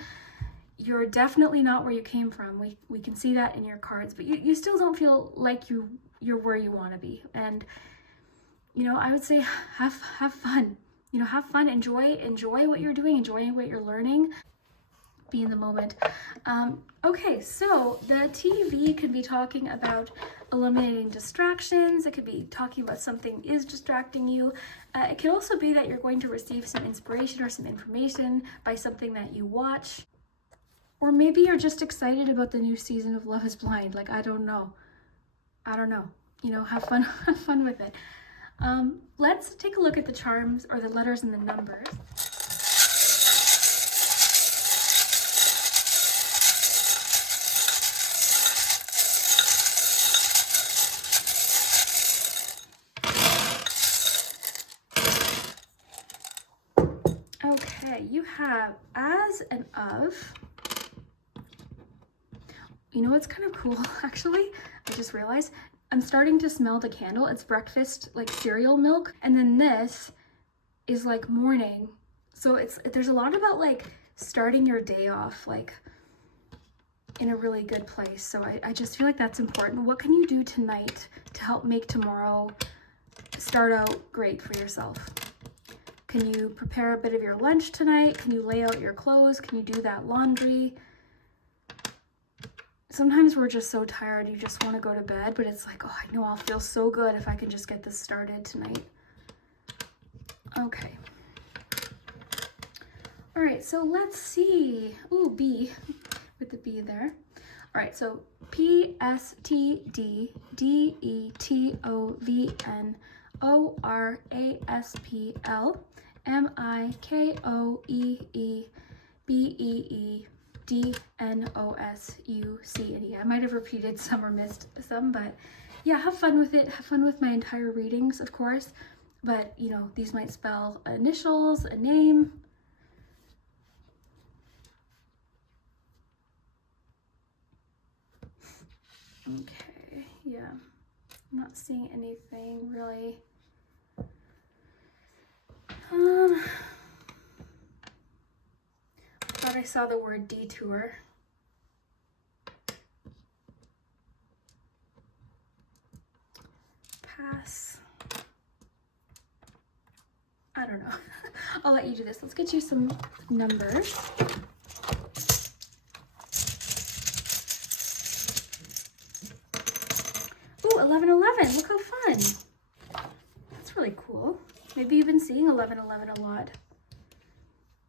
You're definitely not where you came from. We can see that in your cards, but you still don't feel like you're where you want to be. And, I would say have fun. Have fun, enjoy what you're doing, enjoy what you're learning, be in the moment. Okay, so the TV could be talking about eliminating distractions. It could be talking about something is distracting you. It could also be that you're going to receive some inspiration or some information by something that you watch. Or maybe you're just excited about the new season of Love is Blind. Like, I don't know. you know, have fun, have fun with it. Let's take a look at the charms or the letters and the numbers. Okay, you have as and of. You know what's kind of cool, actually? I just realized I'm starting to smell the candle. It's breakfast, like cereal milk. And then this is like morning. So there's a lot about like starting your day off like in a really good place. So I just feel like that's important. What can you do tonight to help make tomorrow start out great for yourself? Can you prepare a bit of your lunch tonight? Can you lay out your clothes? Can you do that laundry? Sometimes we're just so tired, you just want to go to bed, but it's like, oh, I know I'll feel so good if I can just get this started tonight. Okay. All right, so let's see. Ooh, B, with the B there. All right, so PSTD, I might have repeated some or missed some, but yeah, have fun with it. Have fun with my entire readings, of course. But, you know, these might spell initials, a name. Okay, yeah. I'm not seeing anything really. Thought I saw the word detour. Pass. I don't know. I'll let you do this. Let's get you some numbers. Ooh, 1111. Look how fun. That's really cool. Maybe you've been seeing 1111 a lot.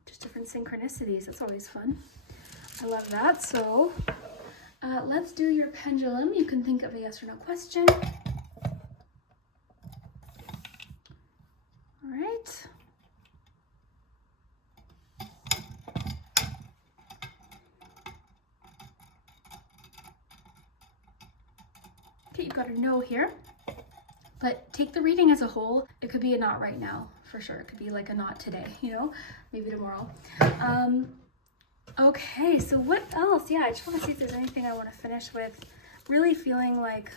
Just different synchronicities. That's always fun. I love that. So let's do your pendulum. You can think of a yes or no question. All right. Okay, you've got a no here. But take the reading as a whole. It could be a not right now, for sure. It could be like a not today, you know, maybe tomorrow. Okay, so what else? Yeah, I just want to see if there's anything I want to finish with. Really feeling like,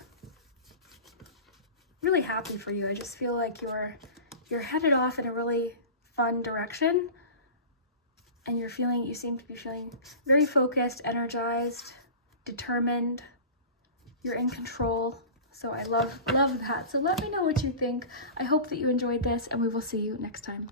really happy for you. I just feel like you're headed off in a really fun direction. And you seem to be feeling very focused, energized, determined. You're in control. So I love that. So let me know what you think. I hope that you enjoyed this, and we will see you next time.